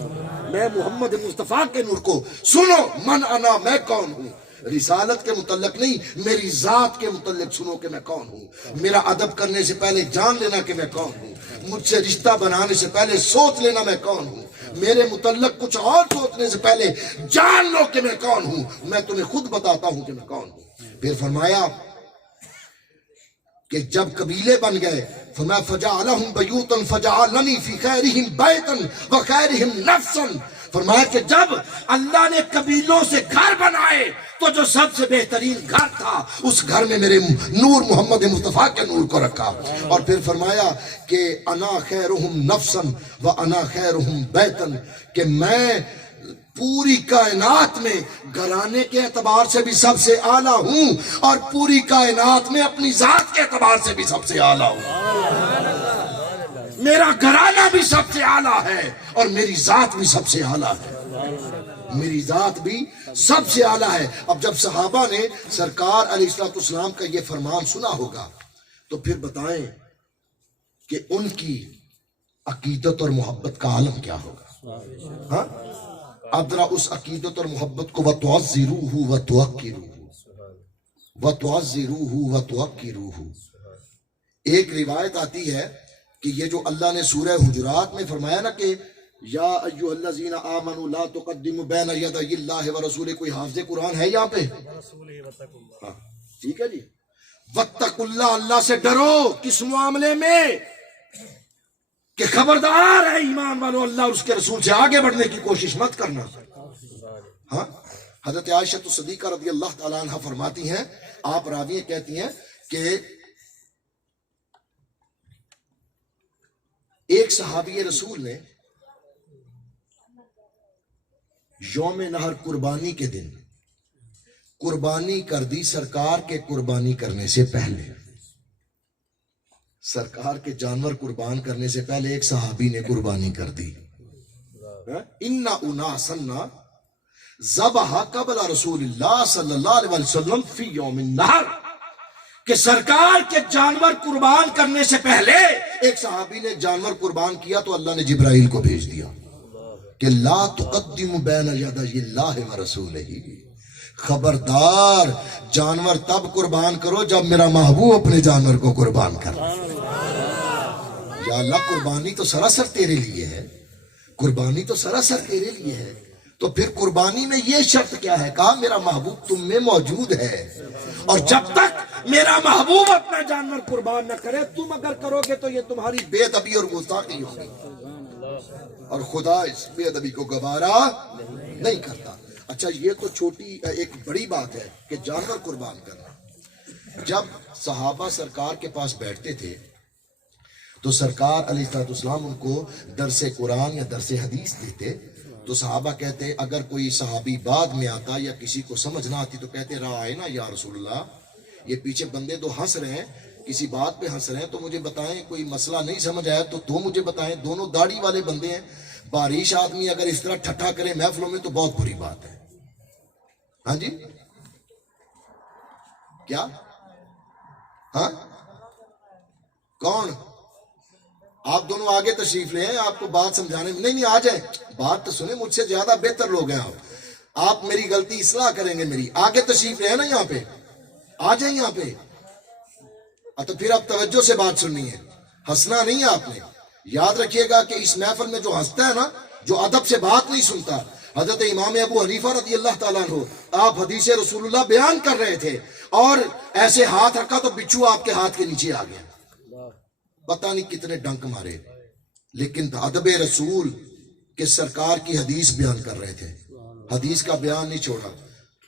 میں محمد مصطفیٰ کے نور کو، سنو من انا، میں کون ہوں۔ رسالت کے متعلق نہیں، میری ذات کے متعلق سنو کہ میں کون ہوں۔ میرا ادب کرنے سے پہلے جان لینا کہ میں کون ہوں، مجھ سے رشتہ بنانے سے پہلے سوچ لینا میں کون ہوں، میرے متعلق کچھ اور سوچنے سے پہلے جان لو کہ میں کون ہوں۔ میں تمہیں خود بتاتا ہوں کہ میں کون ہوں۔ پھر فرمایا کہ جب قبیلے بن گئے، فرمایا فجعلہم بیوتا فجعلنی فی خیرہم بیتا وخیرہم نفسا، فرمایا کہ جب اللہ نے قبیلوں سے گھر بنائے تو جو سب سے بہترین گھر تھا اس گھر میں میرے نور محمد مصطفیٰ کے نور کو رکھا، اور پھر فرمایا کہ انا خیرہم نفسا و انا خیرہم بیتن، کہ میں پوری کائنات میں گھرانے کے اعتبار سے بھی سب سے اعلیٰ ہوں، اور پوری کائنات میں اپنی ذات کے اعتبار سے بھی سب سے اعلیٰ ہوں۔ میرا گھرانہ بھی سب سے اعلیٰ ہے اور میری ذات بھی سب سے اعلیٰ ہے، میری ذات بھی سب سے اعلیٰ ہے۔ اب جب صحابہ نے سرکار علیہ السلام کا یہ فرمان سنا ہوگا تو پھر بتائیں کہ ان کی عقیدت اور محبت کا عالم کیا ہوگا؟ ہاں، اب ذرا اس عقیدت اور محبت کو وَتُعَزِّرُوهُ وَتُوَقِّرُوهُ وَتُعَزِّرُوهُ وَتُوَقِّرُوهُ۔ ایک روایت آتی ہے کہ یہ جو اللہ نے سورہ حجرات میں فرمایا نا کہ یا ایھا الذین آمنوا لا تقدموا بین یدی اللہ ورسولہ، کوئی حافظ قرآن ہے یہاں پہ؟ ہاں ٹھیک ہے جی، واتقوا اللہ، اللہ سے ڈرو، کس معاملے میں؟ کہ خبردار ہے ایمان والو، اللہ اور اس کے رسول سے آگے بڑھنے کی کوشش مت کرنا۔ ہاں، حضرت عائشہ صدیقہ رضی اللہ تعالیٰ عنہ فرماتی ہیں، آپ راوی کہتی ہیں کہ ایک صحابی رسول نے یوم نہر قربانی کے دن قربانی کر دی، سرکار کے قربانی کرنے سے پہلے، سرکار کے جانور قربان کرنے سے پہلے ایک صحابی نے قربانی کر دی۔ اِنَّ أُنَاسًا ذَبَحَ قَبْلَ رسول اللہ صلی اللہ علیہ وسلم فی یوم النہر، کہ سرکار کے جانور قربان کرنے سے پہلے ایک صحابی نے جانور قربان کیا تو اللہ نے جبرائیل کو بھیج دیا کہ لا تقدم بین یدی اللہ ورسولہ، خبردار جانور تب قربان کرو جب میرا محبوب اپنے جانور کو قربان کر۔ یا اللہ، قربانی تو سراسر تیرے لیے ہے، قربانی تو سراسر تیرے لیے ہے، تو پھر قربانی میں یہ شرط کیا ہے؟ کہا میرا محبوب تم میں موجود ہے، اور جب تک میرا محبوب اپنا جانور قربان نہ کرے، تم اگر کرو گے تو یہ تمہاری بے ادبی اور گستاخی ہوگی، اور خدا اس بے ادبی کو گوارا نہیں کرتا۔ اچھا، یہ تو چھوٹی ایک بڑی بات ہے کہ جانور قربان کرنا۔ جب صحابہ سرکار کے پاس بیٹھتے تھے تو سرکار علیہ السلام ان کو درس قرآن یا درس حدیث دیتے، تو صحابہ کہتے اگر کوئی صحابی بعد میں آتا یا کسی کو سمجھ نہ آتی تو کہتے رائنا یا رسول اللہ، یہ پیچھے بندے تو ہنس رہے ہیں، کسی بات پہ ہنس رہے ہیں، تو مجھے بتائیں، کوئی مسئلہ نہیں سمجھ آیا تو مجھے بتائیں، دونوں داڑھی والے بندے ہیں، بارش آدمی اگر اس طرح ٹھٹھا کرے محفلوں میں تو بہت بری بات ہے۔ ہاں جی، کیا؟ ہاں کون؟ آپ دونوں آگے تشریف لے ہیں، آپ کو بات سمجھانے میں نہیں آ جائیں، بات تو سنیں، مجھ سے زیادہ بہتر لوگ ہیں آپ میری غلطی اصلاح کریں گے میری، آگے تشریف لے ہیں نا یہاں پہ، آ جائیں یہاں پہ۔ تو پھر اب توجہ سے بات سننی ہے، ہنسنا نہیں ہے آپ نے۔ یاد رکھیے گا کہ اس محفل میں جو ہنستا ہے نا، جو ادب سے بات نہیں سنتا، حضرت امام ابو حنیفہ رضی اللہ تعالیٰ عنہ، آپ حدیث رسول اللہ بیان کر رہے تھے اور ایسے ہاتھ رکھا تو بچھو آپ کے ہاتھ کے نیچے آ گیا، پتہ نہیں کتنے ڈنک مارے، لیکن ادب رسول کے سرکار کی حدیث بیان کر رہے تھے، حدیث کا بیان نہیں چھوڑا،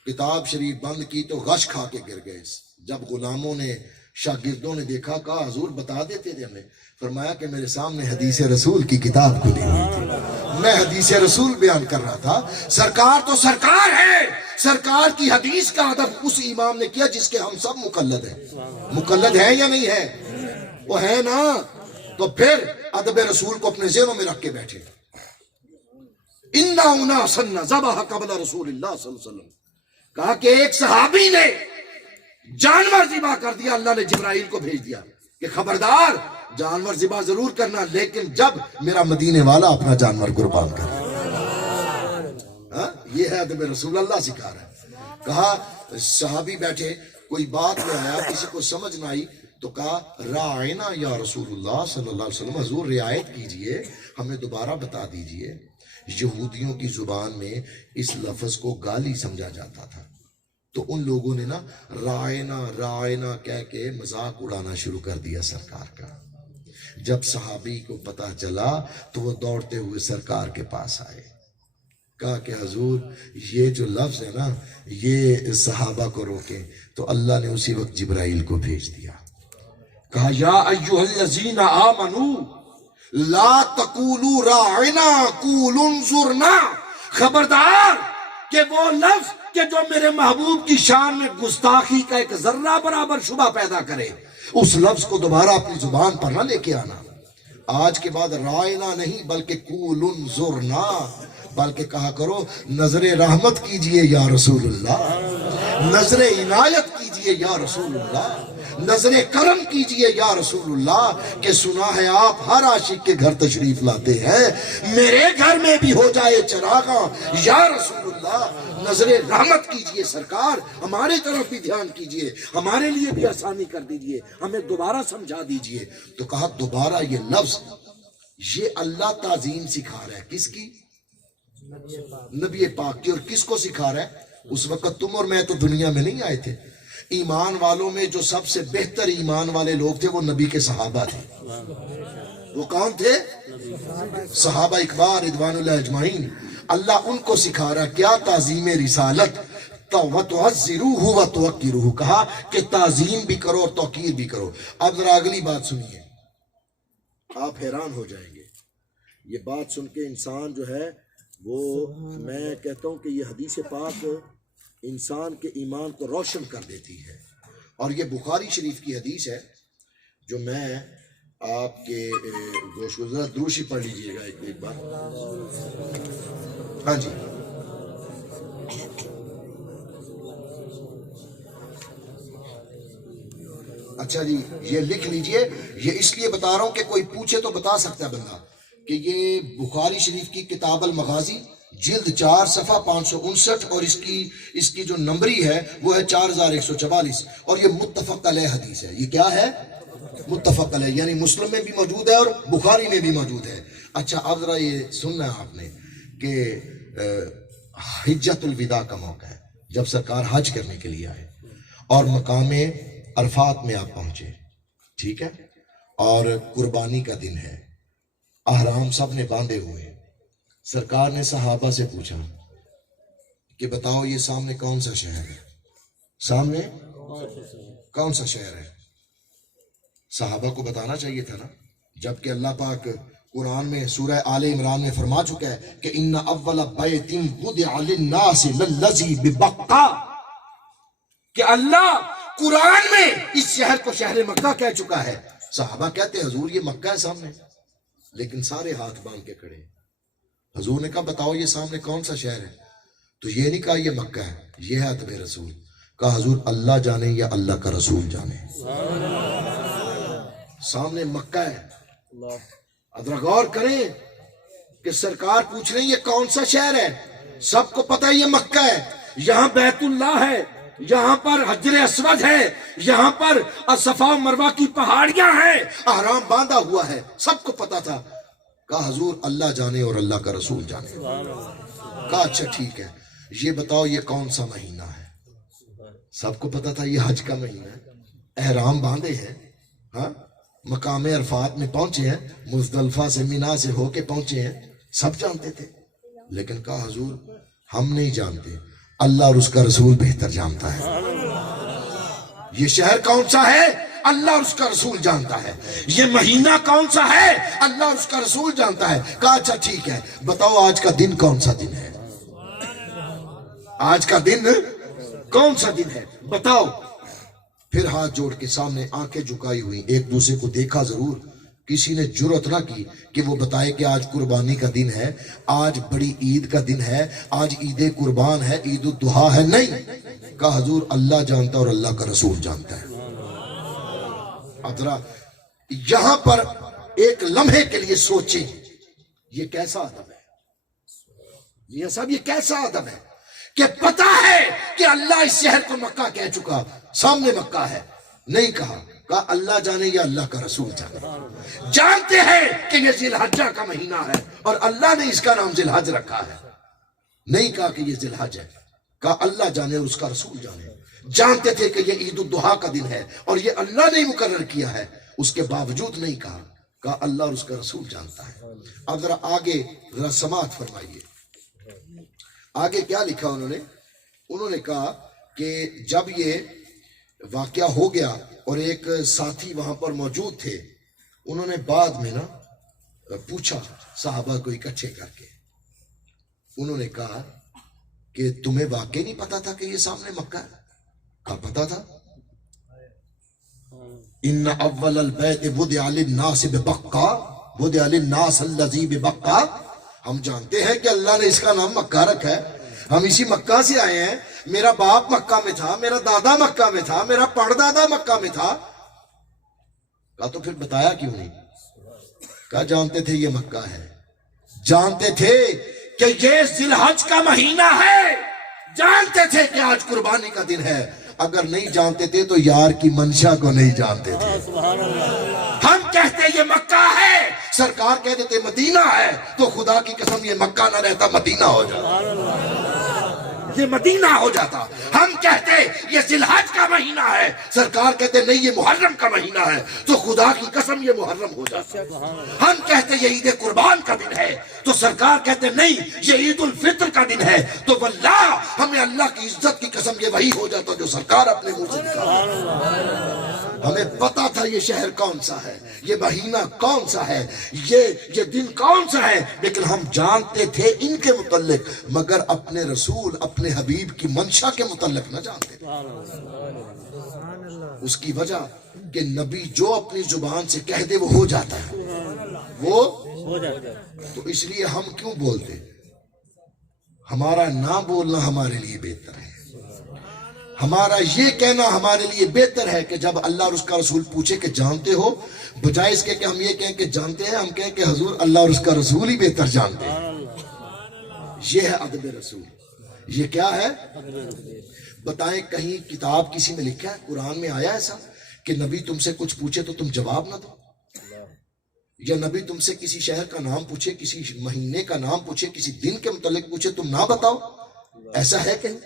کتاب شریف بند کی تو غش کھا کے گر گئے۔ جب غلاموں نے، شاگردوں نے دیکھا، کہا حضور بتا دیتے تھے ہمیں، فرمایا کہ میرے سامنے حدیث رسول کی کتاب کھلی ہوئی تھی، میں حدیث رسول بیان کر رہا تھا۔ سرکار تو سرکار ہے، سرکار کی حدیث کا ادب اس امام نے کیا جس کے ہم سب مقلد ہیں۔ مقلد ہے یا نہیں ہے؟ وہ ہے نا، تو پھر ادب رسول کو اپنے ذہنوں میں رکھ کے بیٹھے۔ اِنَّ أُنَاسًا ذَبَحَ قَبْلَ رسول اللہ صلی اللہ علیہ وسلم، کہا کہ ایک صحابی نے جانور ذبح کر دیا، اللہ نے جبرائیل کو بھیج دیا کہ خبردار جانور ذبح ضرور کرنا، لیکن جب میرا مدینے والا اپنا جانور قربان کرے۔ یہ ہے ادب رسول، اللہ سکھا رہا ہے۔ کہا صحابی بیٹھے، کوئی بات میں آیا، کسی کو سمجھ نہ آئی تو کہا رائنا یا رسول اللہ صلی اللہ علیہ وسلم، حضور رعایت کیجئے، ہمیں دوبارہ بتا دیجئے۔ یہودیوں کی زبان میں اس لفظ کو گالی سمجھا جاتا تھا، تو ان لوگوں نے نا رائنا رائنا کہہ کے مذاق اڑانا شروع کر دیا سرکار کا۔ جب صحابی کو پتہ چلا تو وہ دوڑتے ہوئے سرکار کے پاس آئے، کہا کہ حضور یہ جو لفظ ہے نا یہ صحابہ کو روکے، تو اللہ نے اسی وقت جبرائیل کو بھیج دیا. کہا یا ایھا الذین آمنوا لا تقولوا راعنا قولوا انظرنا، خبردار کہ وہ لفظ کہ جو میرے محبوب کی شان میں گستاخی کا ایک ذرہ برابر شبہ پیدا کرے، اس لفظ کو دوبارہ اپنی زبان پر نہ لے کے آنا. آج کے بعد رائنا نہیں بلکہ قول انظرنا، بلکہ کہا کرو نظر رحمت کیجئے یا رسول اللہ، نظر عنایت کیجئے یا رسول اللہ، نظر کرم کیجئے یا رسول اللہ، کہ سنا ہے آپ ہر عاشق کے گھر تشریف لاتے ہیں، میرے گھر میں بھی ہو جائے چراغاں یا رسول اللہ، نظر رحمت کیجئے سرکار، ہمارے طرف بھی دھیان کیجئے، ہمارے لیے بھی آسانی کر دیجئے، ہمیں دوبارہ سمجھا دیجئے. تو کہا دوبارہ یہ لفظ، یہ اللہ تعظیم سکھا رہا ہے کس کی؟ نبی پاک کی. اور کس کو سکھا رہا ہے؟ اس وقت تم اور میں تو دنیا میں نہیں آئے تھے. ایمان والوں میں جو سب سے بہتر ایمان والے لوگ تھے وہ نبی کے صحابہ تھے. وہ کون تھے؟ صحابہ اکبار رضوان اللہ اجمعین. اللہ ان کو سکھا رہا کیا؟ تعظیم رسالت. وَتُعَزِّرُوهُ وَتُوَقِّرُوهُ، کہا کہ تعظیم بھی کرو اور توقیر بھی کرو. اب ذرا اگلی بات سنیے، آپ حیران ہو جائیں گے. یہ بات سن کے انسان جو ہے وہ، میں کہتا ہوں کہ یہ حدیث پاک انسان کے ایمان کو روشن کر دیتی ہے. اور یہ بخاری شریف کی حدیث ہے جو میں آپ کے گوش گزرا دروشی پڑھ لیجئے گا ایک بار. ہاں جی، اچھا جی، یہ لکھ لیجئے. یہ اس لیے بتا رہا ہوں کہ کوئی پوچھے تو بتا سکتا ہے بندہ کہ یہ بخاری شریف کی کتاب المغازی جلد 4 صفحہ 559، اور اس کی جو نمبری ہے وہ ہے 4144، اور یہ متفق علیہ حدیث ہے. یہ کیا ہے؟ متفق علیہ، یعنی مسلم میں بھی موجود ہے اور بخاری میں بھی موجود ہے. اچھا اب ذرا یہ سننا ہے آپ نے کہ حجۃ الوداع کا موقع ہے، جب سرکار حج کرنے کے لیے آئے اور مقام عرفات میں آپ پہنچے، ٹھیک ہے، اور قربانی کا دن ہے، احرام سب نے باندھے ہوئے. سرکار نے صحابہ سے پوچھا کہ بتاؤ یہ سامنے کون سا شہر ہے؟ سامنے کون سا شہر ہے؟ صحابہ کو بتانا چاہیے تھا نا، جبکہ اللہ پاک قرآن میں سورہ آل عمران میں فرما چکا ہے کہ ان اول بیت وضع للناس للذی ببکہ، کہ اللہ قرآن میں اس شہر کو شہر مکہ کہہ چکا ہے. صحابہ کہتے ہیں حضور یہ مکہ ہے سامنے، لیکن سارے ہاتھ باندھ کے کھڑے. حضور نے کہا بتاؤ یہ سامنے کون سا شہر ہے؟ تو یہ نہیں کہا یہ مکہ ہے، یہ ہے ادب رسول. کہا حضور اللہ جانے یا اللہ کا رسول جانے، سامنے مکہ ہے. ادرا غور کریں کہ سرکار پوچھ رہے ہیں یہ کون سا شہر ہے؟ سب کو پتہ ہے یہ مکہ ہے، یہاں بیت اللہ ہے، یہاں پر حجر اسود ہے، یہاں پر صفا و مروہ کی پہاڑیاں ہیں، احرام باندھا ہوا ہے، سب کو پتا تھا. کہا حضور اللہ جانے اور اللہ کا رسول جانے. کہا اچھا ٹھیک ہے، یہ بتاؤ یہ کون سا مہینہ ہے؟ سب کو پتا تھا یہ حج کا مہینہ ہے، احرام باندھے ہیں، ہاں مقام عرفات میں پہنچے ہیں، مزدلفہ سے مینا سے ہو کے پہنچے ہیں، سب جانتے تھے. لیکن کہا حضور ہم نہیں جانتے، اللہ اور اس کا رسول بہتر جانتا ہے. یہ شہر کون سا ہے؟ اللہ اور اس کا رسول جانتا ہے. یہ مہینہ کون سا ہے؟ اللہ اور اس کا رسول جانتا ہے. کہا اچھا ٹھیک ہے، بتاؤ آج کا دن کون سا دن ہے؟ آج کا دن کون سا دن ہے بتاؤ. پھر ہاتھ جوڑ کے سامنے آنکھیں جھکائی ہوئی، ایک دوسرے کو دیکھا ضرور، کسی نے جرأت نہ کی کہ وہ بتائے کہ آج قربانی کا دن ہے، آج بڑی عید کا دن ہے، آج عید قربان ہے، عید الضحیٰ ہے. نہیں، کہا حضور اللہ جانتا اور اللہ کا رسول جانتا ہے. ادرا یہاں پر ایک لمحے کے لیے سوچیں یہ کیسا ادب ہے، یہ صاحب یہ کیسا ادب ہے کہ پتا ہے کہ اللہ اس شہر کو مکہ کہہ چکا، سامنے مکہ ہے. نہیں کہا اللہ جانے یا اللہ کا رسول جانے. جانتے ہیں کہ یہ ذی الحجہ کا مہینہ ہے اور اللہ نے اس کا نام ذی الحج رکھا ہے. نہیں کہا کہ یہ ذی الحج ہے، کہا اللہ جانے اور اس کا رسول جانے. جانتے تھے کہ یہ عید الضحیٰ کا دن ہے اور یہ اللہ نے مقرر کیا ہے، اس کے باوجود نہیں کہا اللہ اور اس کا رسول جانتا ہے. اب ذرا آگے ذرا سماعت فرمائیے، آگے کیا لکھا انہوں نے کہا کہ جب یہ واقعہ ہو گیا اور ایک ساتھی وہاں پر موجود تھے، انہوں نے بعد میں نا پوچھا صحابہ کو اکٹھے کر کے، انہوں نے کہا کہ تمہیں واقعی نہیں پتا تھا کہ یہ سامنے مکہ ہے؟ کہا پتا تھا۔ ان اول البیت وضع للناس ببقہ وضع للناس الذی ببقہ، ہم جانتے ہیں کہ اللہ نے اس کا نام مکہ رکھا ہے، ہم اسی مکہ سے آئے ہیں، میرا باپ مکہ میں تھا، میرا دادا مکہ میں تھا، میرا پردادا مکہ میں تھا۔ کہا تو پھر بتایا کیوں نہیں؟ کہا جانتے تھے یہ مکہ ہے، جانتے تھے کہ یہ ذی الحج کا مہینہ ہے، جانتے تھے کہ آج قربانی کا دن ہے، اگر نہیں جانتے تھے تو یار کی منشا کو نہیں جانتے تھے۔ ہم کہتے یہ مکہ ہے، سرکار کہہ دیتے مدینہ ہے، تو خدا کی قسم یہ مکہ نہ رہتا مدینہ ہو جاتا، یہ مدینہ ہو جاتا۔ ہم کہتے یہ ذی الحج کا مہینہ ہے، سرکار کہتے نہیں یہ محرم کا مہینہ ہے، تو خدا کی قسم یہ محرم ہو جاتا۔ ہم کہتے یہ عید قربان کا دن ہے، تو سرکار کہتے نہیں یہ عید الفطر کا دن ہے، تو واللہ ہمیں اللہ کی عزت کی قسم یہ وہی ہو جاتا جو سرکار اپنے منہ سے نکالا۔ ہمیں پتا تھا یہ شہر کون سا ہے، یہ مہینہ کون سا ہے، یہ دن کون سا ہے، لیکن ہم جانتے تھے ان کے متعلق، مگر اپنے رسول اپنے حبیب کی منشا کے متعلق نہ جانتے تھے۔ اس کی وجہ کہ نبی جو اپنی زبان سے کہہ دے وہ ہو جاتا ہے، وہ ہو جاتا ہے۔ تو اس لیے ہم کیوں بولتے؟ ہمارا نہ بولنا ہمارے لیے بہتر ہے، ہمارا یہ کہنا ہمارے لیے بہتر ہے کہ جب اللہ اور اس کا رسول پوچھے کہ جانتے ہو، بجائے اس کے کہ ہم یہ کہیں کہ جانتے ہیں، ہم کہیں کہ حضور اللہ اور اس کا رسول ہی بہتر جانتے ہیں۔ یہ ہے ادب رسول۔ یہ کیا ہے؟ بتائیں کہیں کتاب کسی میں لکھا ہے، قرآن میں آیا ایسا کہ نبی تم سے کچھ پوچھے تو تم جواب نہ دو؟ یا نبی تم سے کسی شہر کا نام پوچھے، کسی مہینے کا نام پوچھے، کسی دن کے متعلق پوچھے تم نہ بتاؤ؟ ایسا ہے کہیں؟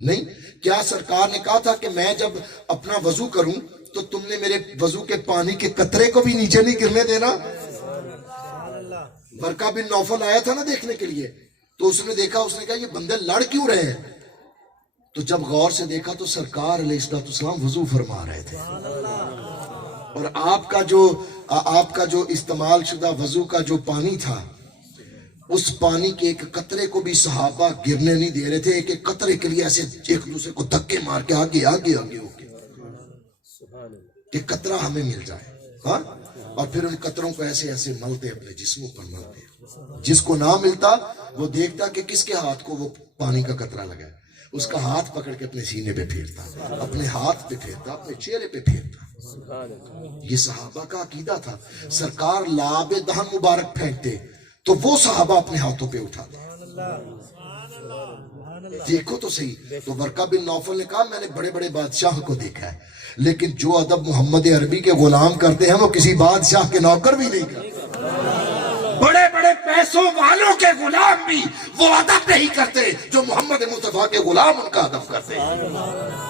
نہیں۔ کیا سرکار نے کہا تھا کہ میں جب اپنا وضو کروں تو تم نے میرے وضو کے پانی کے قطرے کو بھی نیچے نہیں گرنے دینا؟ ورقہ بن نوفل آیا تھا نا دیکھنے کے لیے، تو اس نے دیکھا، اس نے کہا یہ بندے لڑ کیوں رہے ہیں؟ تو جب غور سے دیکھا تو سرکار علیہ السلام وضو فرما رہے تھے، اور آپ کا جو استعمال شدہ وضو کا جو پانی تھا، اس پانی کے ایک قطرے کو بھی صحابہ گرنے نہیں دے رہے تھے، ایک ایک قطرے کے لیے ایسے ایک دوسرے کو دھکے مار کے آگے آگے آگے ہو کے کہ قطرہ ہمیں مل جائے، ہاں؟ اور پھر ان قطروں کو ایسے ایسے ملتے، اپنے جسموں پر ملتے، جس کو نہ ملتا وہ دیکھتا کہ کس کے ہاتھ کو وہ پانی کا قطرہ لگا ہے، اس کا ہاتھ پکڑ کے اپنے سینے پہ پھیرتا، اپنے ہاتھ پہ پھیرتا، اپنے چہرے پہ پھیرتا۔ یہ صحابہ کا عقیدہ تھا۔ سرکار لعاب دہن مبارک پھینکتے تو وہ صحابہ اپنے ہاتھوں پہ اٹھاتے۔ دیکھو تو صحیح، تو ورقہ بن نوفل نے کہا میں نے بڑے بڑے بادشاہ کو دیکھا ہے، لیکن جو ادب محمد عربی کے غلام کرتے ہیں وہ کسی بادشاہ کے نوکر بھی نہیں کرتے۔ بڑے بڑے پیسوں والوں کے غلام بھی وہ ادب نہیں کرتے جو محمد مصطفیٰ کے غلام ان کا ادب کرتے ہیں۔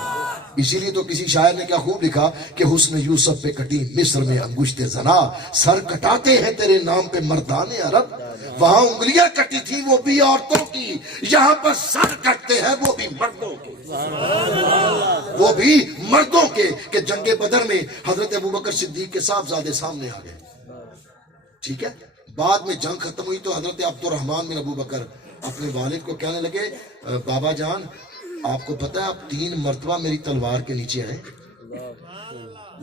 اسی لیے تو کسی شاعر نے کیا خوب لکھا کہ حسن یوسف پہ کٹی مصر میں انگشت زنا، سر کٹاتے ہیں تیرے نام پہ مردان عرب۔ وہاں انگلیاں کٹی تھی وہ بھی عورتوں کی، یہاں پر سر کٹتے ہیں وہ بھی مردوں کے، وہ بھی مردوں کے، کہ جنگ بدر میں حضرت ابوبکر صدیق کے صاحبزادے سامنے آ گئے، ٹھیک ہے؟ بعد میں جنگ ختم ہوئی تو حضرت عبد الرحمن بن ابوبکر اپنے والد کو کہنے لگے بابا جان آپ کو پتہ ہے آپ 3 مرتبہ میری تلوار کے نیچے آئے،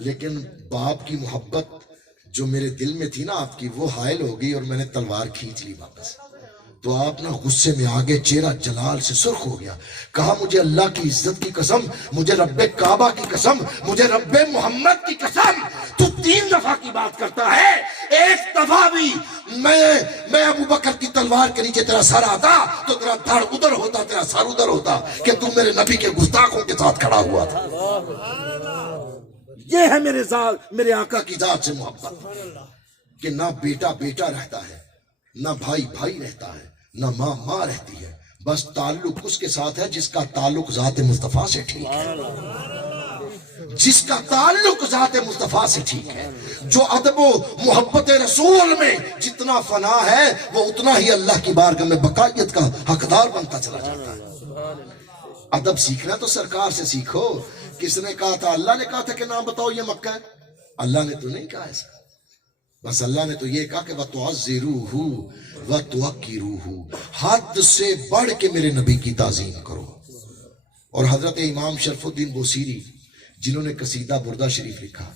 لیکن باپ کی محبت جو میرے دل میں تھی نا آپ کی وہ حائل ہو گئی اور میں نے تلوار کھینچ لی واپس۔ تو آپ نا غصے میں آگے چہرہ جلال سے سرخ ہو گیا، کہا مجھے اللہ کی عزت کی قسم، مجھے رب کعبہ کی قسم، مجھے رب محمد کی قسم، تو 3 دفعہ کی بات کرتا ہے، ایک دفعہ بھی میں ابو بکر کی تلوار کے نیچے تیرا سر آتا تو تیرا دھڑ ادھر ہوتا، تیرا سر ادھر ہوتا، کہ تو میرے نبی کے گستاخوں کے ساتھ کھڑا ہوا تھا۔ یہ ہے میرے آقا کی ذات سے محبت، کہ نہ بیٹا بیٹا رہتا ہے، نہ بھائی بھائی رہتا ہے، نہ ماں ماں رہتی ہے، بس تعلق اس کے ساتھ ہے جس کا تعلق ذات مصطفیٰ سے ٹھیک ہے۔ جس کا تعلق ذات مصطفیٰ سے ٹھیک ہے، جو ادب و محبت رسول میں جتنا فنا ہے وہ اتنا ہی اللہ کی بارگاہ میں بقائیت کا حقدار بنتا چلا جاتا ہے۔ ادب سیکھنا تو سرکار سے سیکھو۔ کس نے کہا تھا؟ اللہ نے کہا تھا کہ نام بتاؤ یہ مکہ ہے؟ اللہ نے تو نہیں کہا ایسا، بس اللہ نے تو یہ کہا کہ وَتُعَزِّرُوهُ وَتُوَقِّرُوهُ، حد سے بڑھ کے میرے نبی کی تعظیم کرو۔ اور حضرت امام شرف الدین بوسیری جنہوں نے قصیدہ بردہ شریف لکھا،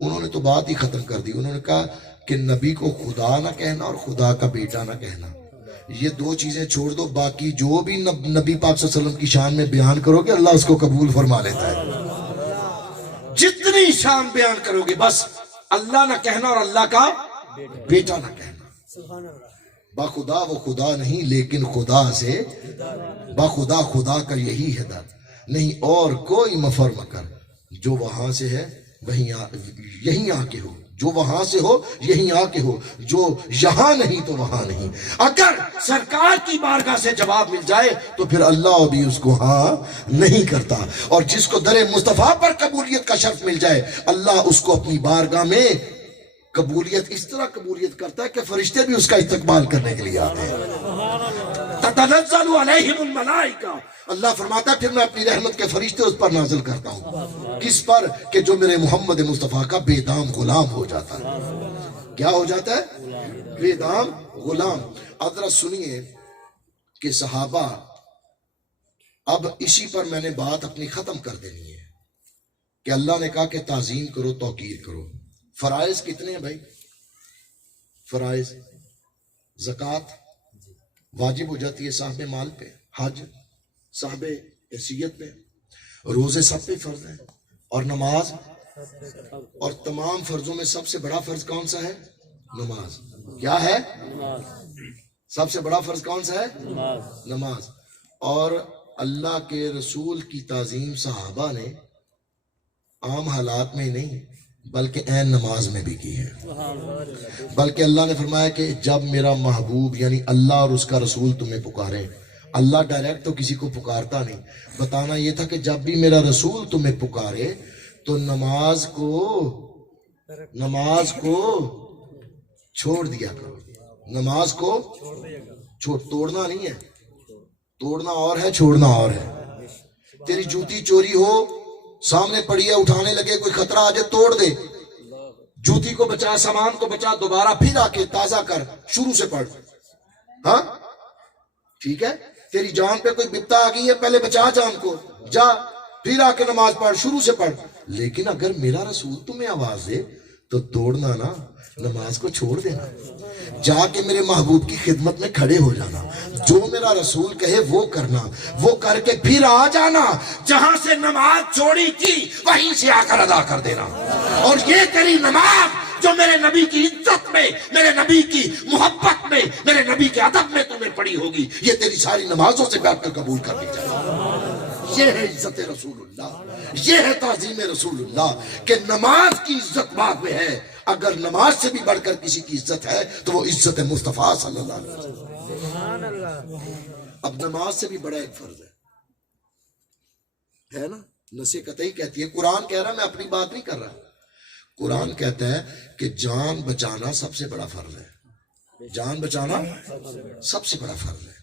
انہوں نے تو بات ہی ختم کر دی۔ انہوں نے کہا کہ نبی کو خدا نہ کہنا اور خدا کا بیٹا نہ کہنا، یہ دو چیزیں چھوڑ دو، باقی جو بھی نبی پاک صلی اللہ علیہ وسلم کی شان میں بیان کرو گے اللہ اس کو قبول فرما لیتا ہے۔ جتنی شان بیان کرو گے بس اللہ نہ کہنا اور اللہ کا بیٹا نہ کہنا۔ باخدا وہ خدا نہیں لیکن خدا سے، باخدا خدا کا یہی ہے در، نہیں اور کوئی مفر مکر، جو وہاں سے ہے وہیں یہیں آ کے ہو، جو وہاں سے ہو یہیں آ کے ہو، جو یہاں نہیں تو وہاں نہیں۔ اگر سرکار کی بارگاہ سے جواب مل جائے تو پھر اللہ بھی اس کو ہاں نہیں کرتا، اور جس کو در مصطفیٰ پر قبولیت کا شرف مل جائے اللہ اس کو اپنی بارگاہ میں قبولیت اس طرح قبولیت کرتا ہے کہ فرشتے بھی اس کا استقبال کرنے کے لیے آتے ہیں۔ تتنزل علیہم الملائکہ، اللہ فرماتا ہے پھر میں اپنی رحمت کے فرشتے اس پر نازل کرتا ہوں۔ کس پر؟ کہ جو میرے محمد مصطفیٰ کا بے دام غلام ہو جاتا ہے۔ کیا ہو جاتا ہے؟ بے دام غلام۔ ذرا سنیے کہ صحابہ، اب اسی پر میں نے بات اپنی ختم کر دینی ہے کہ اللہ نے کہا کہ تعظیم کرو، توقیر کرو۔ فرائض کتنے ہیں بھائی؟ فرائض زکوٰۃ واجب ہو جاتی ہے صاحب مال پہ، حج صاحب حیثیت پہ، روزے سب پہ فرض ہیں، اور نماز، اور تمام فرضوں میں سب سے بڑا فرض کون سا ہے؟ نماز۔ کیا ہے؟ سب سے بڑا فرض کون سا ہے؟ نماز۔ اور اللہ کے رسول کی تعظیم صحابہ نے عام حالات میں نہیں بلکہ عین نماز میں بھی کی ہے۔ بلکہ اللہ نے فرمایا کہ جب میرا محبوب یعنی اللہ اور اس کا رسول تمہیں پکارے، اللہ ڈائریکٹ تو کسی کو پکارتا نہیں، بتانا یہ تھا کہ جب بھی میرا رسول تمہیں پکارے تو نماز کو چھوڑ دیا کرو۔ نماز کو توڑنا نہیں ہے، توڑنا اور ہے، چھوڑنا اور ہے۔ تیری جوتی چوری ہو، سامنے پڑی ہے، اٹھانے لگے، کوئی خطرہ آ جائے توڑ دے، جوتی کو بچا، سامان کو بچا، دوبارہ پھر آ کے تازہ کر، شروع سے پڑھ۔ ہاں ٹھیک ہے، تیری جان پہ کوئی بپتا آ گئی ہے، پہلے بچا جان کو، جا پھر آ کے نماز پڑھ، شروع سے پڑھ۔ لیکن اگر میرا رسول تمہیں آواز دے تو توڑنا نا، نماز کو چھوڑ دینا، جا کے میرے محبوب کی خدمت میں کھڑے ہو جانا، جو میرا رسول کہے وہ کرنا، وہ کر کے پھر آ جانا، جہاں سے نماز چھوڑی تھی وہیں سے آ کر ادا کر دینا۔ اور یہ تیری نماز جو میرے نبی کی عزت میں، میرے نبی کی محبت میں، میرے نبی کے ادب میں تمہیں پڑی ہوگی، یہ تیری ساری نمازوں سے بیٹھ کر قبول کر لی جائے۔ یہ ہے عزت رسول اللہ، یہ ہے تعظیم رسول اللہ، کہ نماز کی عزت بعد میں ہے۔ اگر نماز سے بھی بڑھ کر کسی کی عزت ہے تو وہ عزت مصطفیٰ صلی اللہ علیہ وسلم۔ اب نماز سے بھی بڑا ایک فرض ہے نا، نص قطعی کہتی ہے، قرآن کہہ رہا، میں اپنی بات نہیں کر رہا، قرآن کہتا ہے کہ جان بچانا سب سے بڑا فرض ہے۔ جان بچانا سب سے بڑا فرض ہے،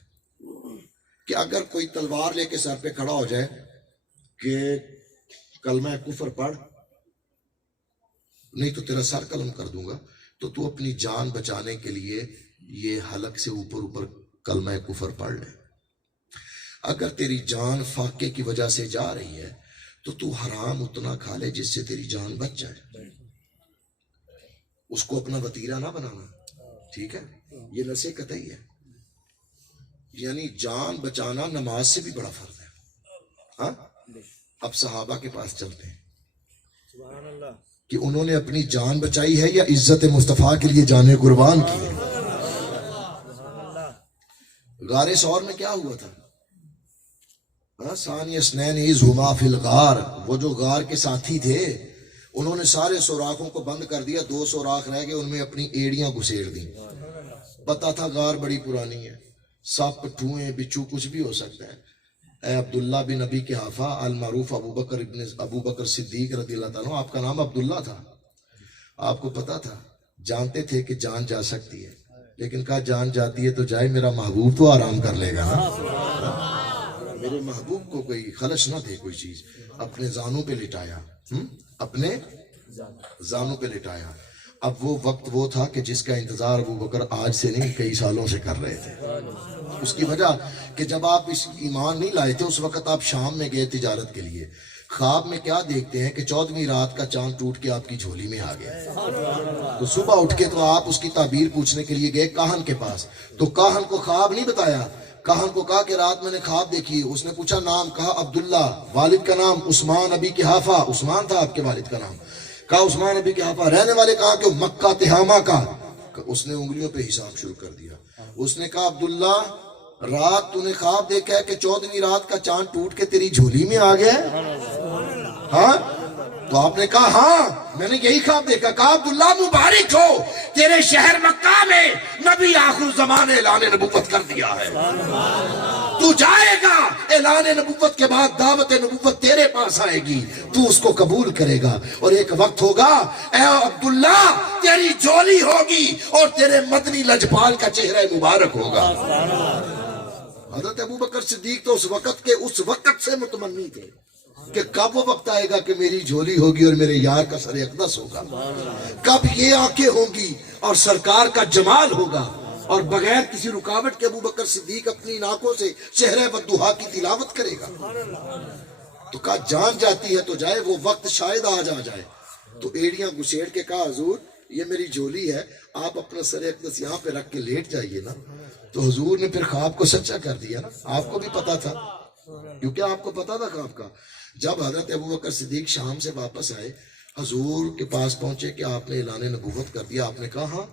کہ اگر کوئی تلوار لے کے سر پہ کھڑا ہو جائے کہ کلمہ کفر پڑھ، نہیں تو تیرا سر قلم کر دوں گا، تو اپنی جان بچانے کے لیے یہ حلق سے اوپر کلمہ کفر پڑھ لے۔ اگر تیری جان فاقے کی وجہ سے جا رہی ہے تو حرام اتنا کھا لے جس سے تیری جان بچ جائے، اس کو اپنا وتیرہ نہ بنانا، ٹھیک ہے؟ یہ نص قطعی ہے، یعنی جان بچانا نماز سے بھی بڑا فرض ہے۔ ہاں اب صحابہ کے پاس چلتے ہیں کہ انہوں نے اپنی جان بچائی ہے یا عزت مصطفیٰ کے لیے جانیں قربان کی ہے۔ غار ثور میں کیا ہوا تھا؟ ثانی اثنین اذ ہما فی الغار، وہ جو غار کے ساتھی تھے انہوں نے سارے سوراخوں کو بند کر دیا، 2 سوراخ رہ گئے، ان میں اپنی ایڑیاں گھسیڑ دیں۔ پتا تھا غار بڑی پرانی ہے، سانپ ٹھوئیں بچھو کچھ بھی ہو سکتا ہے، اے عبداللہ بن ابی قحافہ المعروف ابو بکر صدیق رضی اللہ تعالیٰ عنہ، آپ کا نام عبداللہ تھا، آپ کو پتا تھا، جانتے تھے کہ جان جا سکتی ہے، لیکن کہا جان جاتی ہے تو جائے، میرا محبوب تو آرام کر لے گا نا، میرے محبوب کو کوئی خلش نہ دے کوئی چیز، اپنے زانوں پہ لٹایا، اپنے زانوں پہ لٹایا۔ اب وہ وقت وہ تھا کہ جس کا انتظار ابو بکر آج سے نہیں کئی سالوں سے کر رہے تھے۔ اس کی وجہ کہ جب آپ اس ایمان نہیں لائے تھے، اس وقت آپ شام میں گئے تجارت کے لیے، خواب میں کیا دیکھتے ہیں کہ 14ویں رات کا چاند ٹوٹ کے آپ کی جھولی میں آ گیا، تو صبح اٹھ کے تو آپ اس کی تعبیر پوچھنے کے لیے گئے کاہن کے پاس، تو کاہن کو خواب نہیں بتایا، کاہن کو کہا کہ رات میں نے خواب دیکھی، اس نے پوچھا نام، کہا عبداللہ، والد کا نام عثمان ابی قحافہ، عثمان تھا آپ کے والد کا نام، کہا عثمان ابی قحافہ، رہنے والے کہاں کہ مکہ تہامہ کا، اس نے انگلیوں پہ حساب شروع کر دیا، اس نے کہا عبداللہ رات تو نے خواب دیکھا ہے کہ 14ویں رات کا چاند ٹوٹ کے تیری جھولی میں آ گیا ہے؟ ہاں، تو آپ نے کہا ہاں میں نے یہی خواب دیکھا، کہا عبداللہ مبارک ہو، تیرے شہر مکہ میں نبی آخر زمان اعلان نبوت کر دیا ہے، تو جائے گا، اعلان نبوت کے بعد دعوت نبوت تیرے پاس آئے گی، تو اس کو قبول کرے گا، اور ایک وقت ہوگا اے عبداللہ تیری جھولی ہوگی اور تیرے مدنی لجپال کا چہرہ مبارک ہوگا۔ حضرت ابوبکر صدیق تو اس وقت سے متمنی تھے کہ کب وہ وقت آئے گا کہ میری جھولی ہوگی اور میرے یار کا سر اقدس ہوگا، کب یہ آنکھیں ہوں گی اور سرکار کا جمال ہوگا، اور بغیر کسی رکاوٹ کے ابوبکر صدیق اپنی آنکھوں سے شہر والضحیٰ کی تلاوت کرے گا۔ تو کہا جان جاتی ہے تو جائے، وہ وقت شاید آج آ جائے، تو ایڑیاں گھسیڑ کے کہا حضور یہ میری جھولی ہے، آپ اپنا سر اقدس یہاں پہ رکھ کے لیٹ جائیے نا، تو حضور نے پھر خواب کو سچا کر دیا نا، آپ کو بھی پتا تھا، کیونکہ آپ کو پتا تھا خواب کا۔ جب حضرت ابوبکر صدیق شام سے واپس آئے، حضور کے پاس پہنچے کہ آپ نے اعلان نبوت کر دیا، آپ نے کہا ہاں،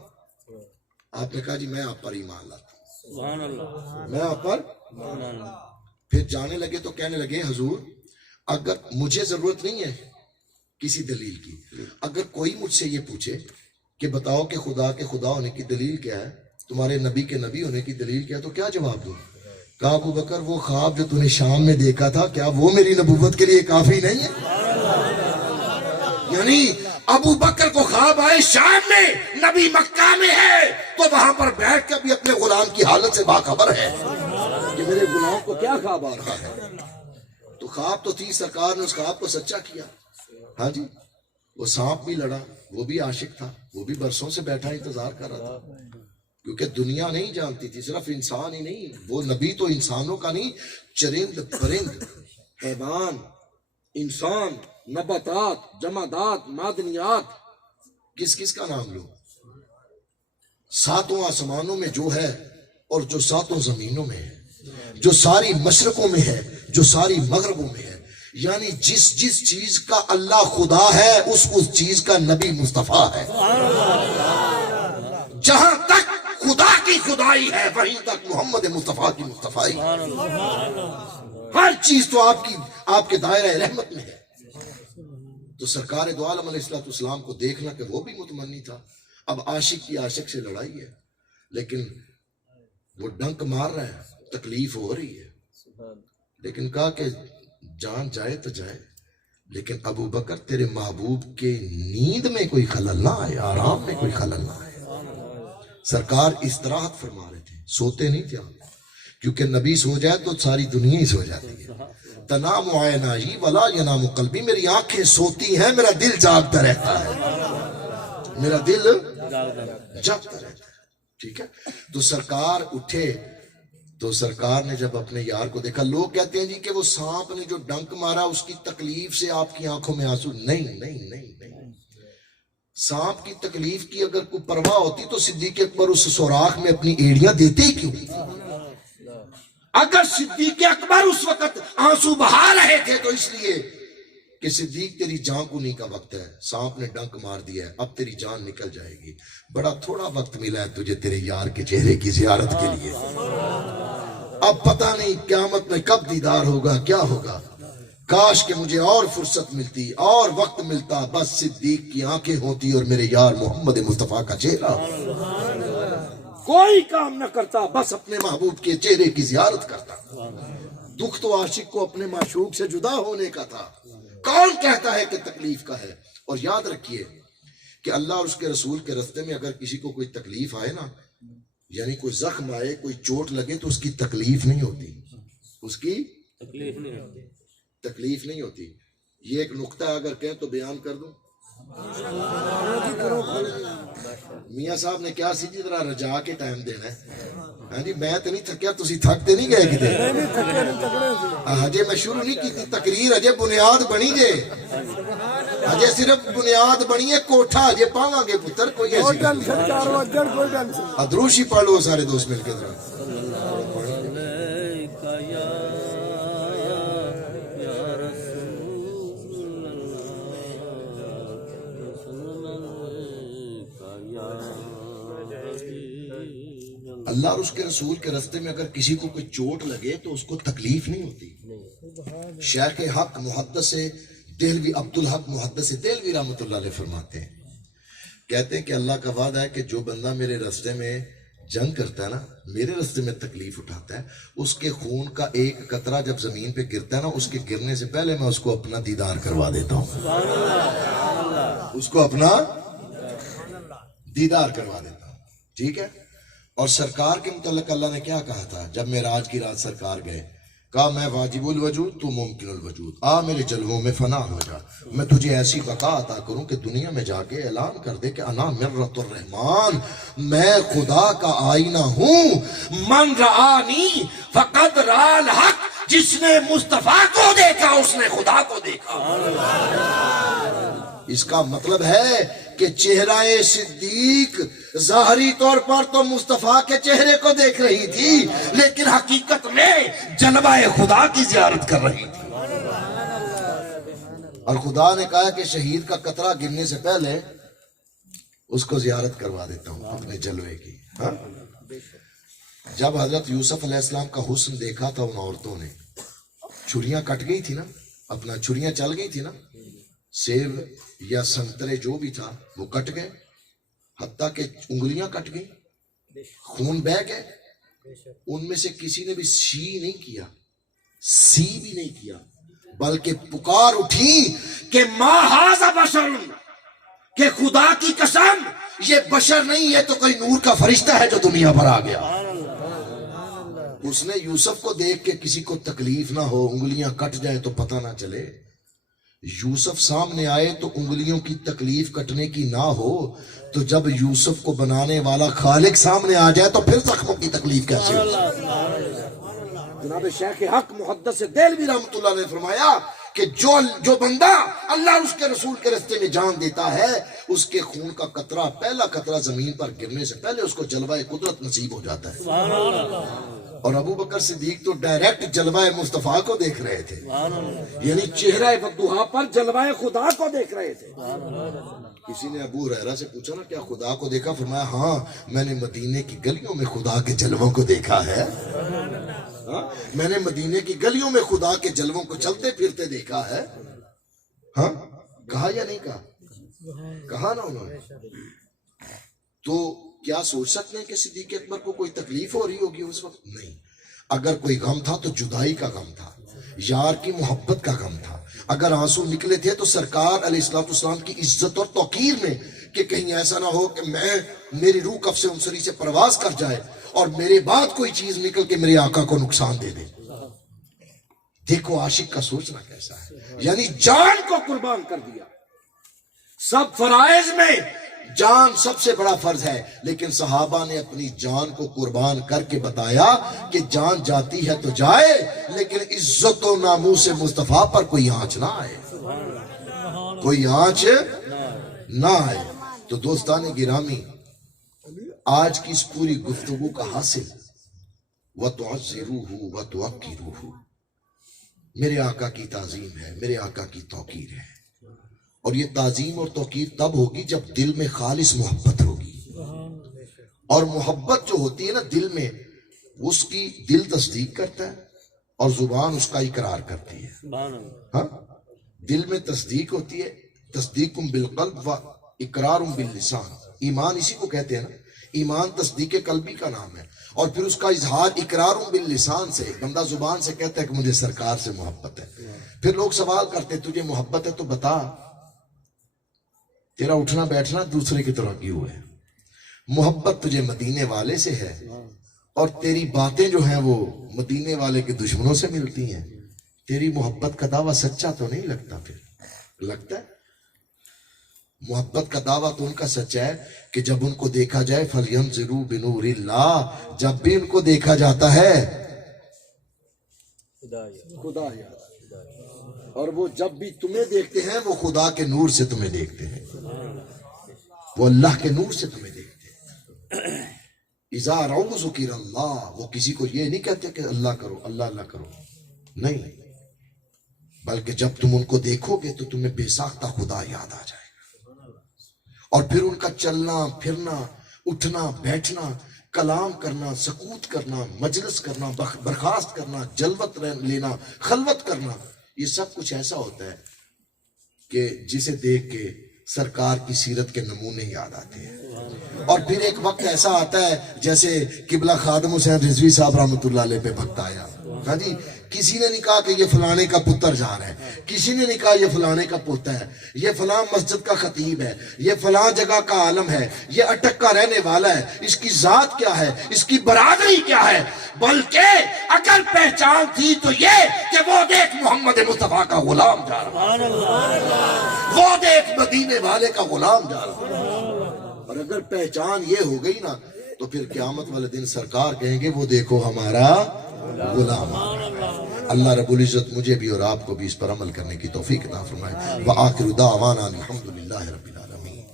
آپ نے کہا جی میں آپ پر ایمان لاتا ہوں، میں آپ پر، پھر جانے لگے تو کہنے لگے حضور اگر مجھے ضرورت نہیں ہے کسی دلیل کی، اگر کوئی مجھ سے یہ پوچھے کہ بتاؤ کہ خدا کے خدا ہونے کی دلیل کیا ہے، تمہارے نبی کے نبی ہونے کی دلیل کیا ہے، تو کیا جواب دوں؟ کہا ابو بکر وہ خواب جو تم نے شام میں دیکھا تھا کیا وہ میری نبوت کے لیے کافی نہیں ہے؟ یعنی ابو بکر کو خواب آئے شام میں، نبی مکہ میں ہے، تو وہاں پر بیٹھ کے بھی اپنے غلام کی حالت سے باخبر ہے کہ میرے غلام کو کیا خواب آ رہا ہے۔ تو خواب تو تھی، سرکار نے اس خواب کو سچا کیا۔ ہاں جی، وہ سانپ بھی لڑا، وہ بھی عاشق تھا، وہ بھی برسوں سے بیٹھا انتظار کر رہا تھا، کیونکہ دنیا نہیں جانتی تھی، صرف انسان ہی نہیں، وہ نبی تو انسانوں کا نہیں، چرند پرند حیوان انسان نباتات جمادات معدنیات، کس کس کا نام لو، ساتوں آسمانوں میں جو ہے اور جو ساتوں زمینوں میں ہے، جو ساری مشرقوں میں ہے، جو ساری مغربوں میں ہے، یعنی جس جس چیز کا اللہ خدا ہے اس چیز کا نبی مصطفیٰ ہے، جہاں تک خدا کی خدائی ہے وہیں تک محمد مصطفیٰ کی مصطفائی، ہر چیز تو آپ کے دائرہ رحمت میں ہے۔ تو سرکار دو عالم علیہ السلام کو دیکھنا کہ وہ بھی متمنی تھا۔ اب عاشق کی عاشق سے لڑائی ہے، لیکن وہ ڈنک مار رہا ہے، تکلیف ہو رہی ہے، لیکن کہا کہ جان جائے تو جائے، لیکن ابو بکر تیرے محبوب کے نیند میں کوئی خلل نہ آئے، آرام میں کوئی خلل نہ آئے۔ سرکار استراحت فرما رہے تھے، سوتے نہیں تھے آپ، کیونکہ نبی سو جائے تو ساری دنیا ہی سو جاتی ہے۔ تنام عینائی ولا ینام قلبی، میری آنکھیں سوتی ہیں، میرا دل جاگتا رہتا ہے، میرا دل جاگتا رہتا ہے، ٹھیک ہے۔ تو سرکار اٹھے، تو سرکار نے جب اپنے یار کو دیکھا، لوگ کہتے ہیں جی کہ وہ سانپ نے جو ڈنک مارا اس کی تکلیف سے آپ کی آنکھوں میں آنسو، نہیں نہیں نہیں نہیں، سانپ کی تکلیف کی اگر کوئی پرواہ ہوتی تو صدیق اکبر اس سوراخ میں اپنی ایڑیاں دیتے ہی کیوں؟ اگر صدیق اکبر اس وقت آنسو بہا رہے تھے تو اس لیے کہ صدیق تیری جان کنی کا وقت ہے، سانپ نے ڈنک مار دیا ہے، اب تیری جان نکل جائے گی، بڑا تھوڑا وقت ملا ہے تجھے تیرے یار کے چہرے کی زیارت کے لیے، اب پتہ نہیں قیامت میں کب دیدار ہوگا کیا ہوگا، کاش کہ مجھے اور فرصت ملتی اور وقت ملتا، بس صدیق کی آنکھیں ہوتی اور میرے یار محمد مصطفیٰ کا چہرہ، کوئی کام نہ کرتا، بس اپنے محبوب کے چہرے کی زیارت کرتا۔ دکھ تو عاشق کو اپنے معشوق سے جدا ہونے کا تھا، کون کہتا ہے کہ تکلیف کا ہے؟ اور یاد رکھیے کہ اللہ اور اس کے رسول کے راستے میں اگر کسی کو کوئی تکلیف آئے نا، یعنی کوئی زخم آئے، کوئی چوٹ لگے، تو اس کی تکلیف نہیں ہوتی، اس کی تکلیف نہیں ہوتی۔ یہ ایک نقطہ اگر کہیں تو بیان کر دوں۔ میاں صاحب نے کیا سی جی ذرا رجا کے ٹائم دینا ہے۔ ہاں جی میں تو نہیں تھکیا، تسی تھکتے نہیں گئے کتے؟ ہجے میں شروع نہیں کی تقریر، ہجے بنیاد بنی جے، ہجے صرف بنیاد بنی ہے، کوٹھا ہجے پاواں گے پتر، کوئی ایسی ادروشی پڑھ لو سارے دوست مل کے ذرا۔ اللہ اور اس کے رسول کے راستے میں اگر کسی کو کوئی چوٹ لگے تو اس کو تکلیف نہیں ہوتی۔ شیخ حق محدث دہلوی عبدالحق محدث دہلوی رحمۃ اللہ علیہ فرماتے ہیں، کہتے ہیں کہ اللہ کا وعدہ ہے کہ جو بندہ میرے راستے میں جنگ کرتا ہے نا، میرے راستے میں تکلیف اٹھاتا ہے، اس کے خون کا ایک قطرہ جب زمین پہ گرتا ہے نا، اس کے گرنے سے پہلے میں اس کو اپنا دیدار کروا دیتا ہوں، اس کو اپنا دیدار کروا دیتا ہوں، ٹھیک ہے۔ اور سرکار کے متعلق اللہ نے کیا کہا تھا جب معراج کی رات سرکار گئے؟ کہا میں واجب الوجود تو ممکن الوجود، آ میرے جلووں میں فنا ہو جا، میں تجھے ایسی بقا عطا کروں کہ دنیا میں جا کے اعلان کر دے کہ انا مرۃ الرحمان، میں خدا کا آئینہ ہوں، من رآنی فقد رآ الحق، جس نے مصطفیٰ کو دیکھا اس نے خدا کو دیکھا۔ اس کا مطلب ہے کہ چہرہ صدیق ظاہری طور پر تو مصطفیٰ کے چہرے کو دیکھ رہی تھی، لیکن حقیقت میں جلوہ خدا کی زیارت کر رہی تھی۔ اور خدا نے کہا کہ شہید کا قطرہ گرنے سے پہلے اس کو زیارت کروا دیتا ہوں اپنے جلوے کی۔ ہاں؟ جب حضرت یوسف علیہ السلام کا حسن دیکھا تھا ان عورتوں نے، چھریاں کٹ گئی تھی نا، اپنا چھریاں چل گئی تھی نا، سیب یا سنترے جو بھی تھا وہ کٹ گئے، حتیٰ کہ انگلیاں کٹ گئی، خون بہہ گئے، ان میں سے کسی نے بھی سی نہیں کیا، سی بھی نہیں کیا، بلکہ پکار اٹھی کہ ما ھذا بشر، کہ خدا کی قسم یہ بشر نہیں ہے تو کوئی نور کا فرشتہ ہے جو دنیا پر آ گیا۔ اس نے یوسف کو دیکھ کے کسی کو تکلیف نہ ہو، انگلیاں کٹ جائے تو پتہ نہ چلے، یوسف سامنے آئے تو انگلیوں کی تکلیف کٹنے کی نہ ہو، تو جب یوسف کو بنانے والا خالق سامنے آ جائے تو پھر زخموں کی تکلیف کیسے ہو؟ جناب شیخ حق محدث دہلوی رحمۃ اللہ نے فرمایا کہ جو بندہ اللہ اور اس کے رسول کے راستے میں جان دیتا ہے، اس کے خون کا قطرہ، پہلا قطرہ زمین پر گرنے سے پہلے اس کو جلوہ قدرت نصیب ہو جاتا ہے۔ اور ابو بکر صدیق تو ڈائریکٹ جلوہ مصطفیٰ کو دیکھ رہے تھے، یعنی چہرہ وضحا پر جلوہ خدا کو دیکھ رہے تھے۔ کسی نے ابو ہریرہ سے پوچھا نا کیا خدا کو دیکھا؟ فرمایا ہاں میں نے مدینے کی گلیوں میں خدا کے جلووں کو دیکھا ہے، میں نے مدینے کی گلیوں میں خدا کے جلووں کو چلتے پھرتے دیکھا ہے۔ ہاں کہا یا نہیں کہا؟ کہا نا انہوں نے۔ تو کیا سوچ سکتے ہیں کہ صدیق اکبر کو کوئی تکلیف ہو رہی ہوگی اس وقت؟ نہیں، اگر کوئی غم تھا تو جدائی کا غم تھا، یار کی محبت کا غم تھا۔ اگر آنسو نکلے تھے تو سرکار علیہ السلام کی عزت اور توقیر میں، کہ کہیں ایسا نہ ہو کہ میری روح کف سے انصری سے پرواز کر جائے اور میرے بعد کوئی چیز نکل کے میرے آقا کو نقصان دے دے۔ دیکھو عاشق کا سوچنا کیسا ہے، یعنی جان کو قربان کر دیا۔ سب فرائض میں جان سب سے بڑا فرض ہے، لیکن صحابہ نے اپنی جان کو قربان کر کے بتایا کہ جان جاتی ہے تو جائے، لیکن عزت و ناموس مصطفیٰ پر کوئی آنچ نہ آئے، کوئی آنچ نہ آئے۔ تو دوستان گرامی، آج کی اس پوری گفتگو کا حاصل وَتُعَزِّرُوهُ وَتُوَقِّرُوهُ، میرے آقا کی تعظیم ہے، میرے آقا کی توقیر ہے۔ اور یہ تعظیم اور توقیر تب ہوگی جب دل میں خالص محبت ہوگی، اور محبت جو ہوتی ہے نا دل میں، اس کی دل تصدیق کرتا ہے اور زبان اس کا اقرار کرتی ہے۔ ہاں دل میں تصدیق ہوتی ہے، تصدیق بالقلب و اقرار باللسان، ایمان اسی کو کہتے ہیں نا۔ ایمان تصدیق قلبی کا نام ہے، اور پھر اس کا اظہار اقرار باللسان سے، بندہ زبان سے کہتا ہے کہ مجھے سرکار سے محبت ہے۔ پھر لوگ سوال کرتے تجھے محبت ہے تو بتا، تیرا اٹھنا بیٹھنا دوسرے کی طرح کیوں ہے؟ محبت تجھے مدینے والے سے ہے، اور تیری باتیں جو ہیں وہ مدینے والے کے دشمنوں سے ملتی ہیں۔ تیری محبت کا دعویٰ سچا تو نہیں لگتا، پھر لگتا ہے؟ محبت کا دعویٰ تو ان کا سچا ہے کہ جب ان کو دیکھا جائے فَلْيَنْظِرُوا بِنُورِ اللَّهِ، جب بھی ان کو دیکھا جاتا ہے خدا یاد، اور وہ جب بھی تمہیں دیکھتے ہیں وہ خدا کے نور سے تمہیں دیکھتے ہیں، وہ اللہ کے نور سے تمہیں دیکھتے ہیں۔ اِذَا رَوْا ذُكِرَ اللَّهِ، وہ کسی کو یہ نہیں کہتے کہ اللہ کرو، اللہ اللہ کرو، نہیں، بلکہ جب تم ان کو دیکھو گے تو تمہیں بے ساختہ خدا یاد آ جائے گا، اور پھر ان کا چلنا پھرنا، اٹھنا بیٹھنا، کلام کرنا، سکوت کرنا، مجلس کرنا، برخاست کرنا، جلوت لینا، خلوت کرنا، یہ سب کچھ ایسا ہوتا ہے کہ جسے دیکھ کے سرکار کی سیرت کے نمونے یاد آتے ہیں۔ اور پھر ایک وقت ایسا آتا ہے جیسے قبلہ خادم حسین رضوی صاحب رحمۃ اللہ علیہ پہ وقت آیا، ہاں جی، کسی نے نہیں کہا کہ یہ فلانے کا پتر جا رہا ہے، کسی نے نہیں کہا یہ فلانے کا پوتا ہے، یہ فلاں مسجد کا خطیب ہے، یہ فلاں جگہ کا عالم ہے، یہ اٹک کا رہنے والا ہے، اس کی ذات کیا ہے، اس کی برادری کیا ہے، بلکہ اگر پہچان تھی تو یہ کہ وہ دیکھ محمد مصطفیٰ کا غلام جا رہا ہے، وہ دیکھ مدینے والے کا غلام جا رہا ہے۔ اور اگر پہچان یہ ہو گئی نا تو پھر قیامت والے دن سرکار کہیں گے وہ دیکھو ہمارا غلام۔ اللہ رب العزت مجھے بھی اور آپ کو بھی اس پر عمل کرنے کی توفیق عطا فرمائے۔ وآخر دعوانا الحمدللہ رب العالمین۔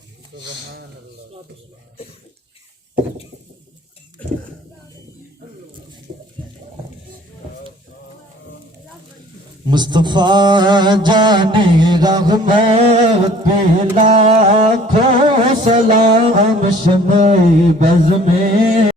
مصطفیٰ جانے رحمت پہ لاکھوں سلام، شمع بز میں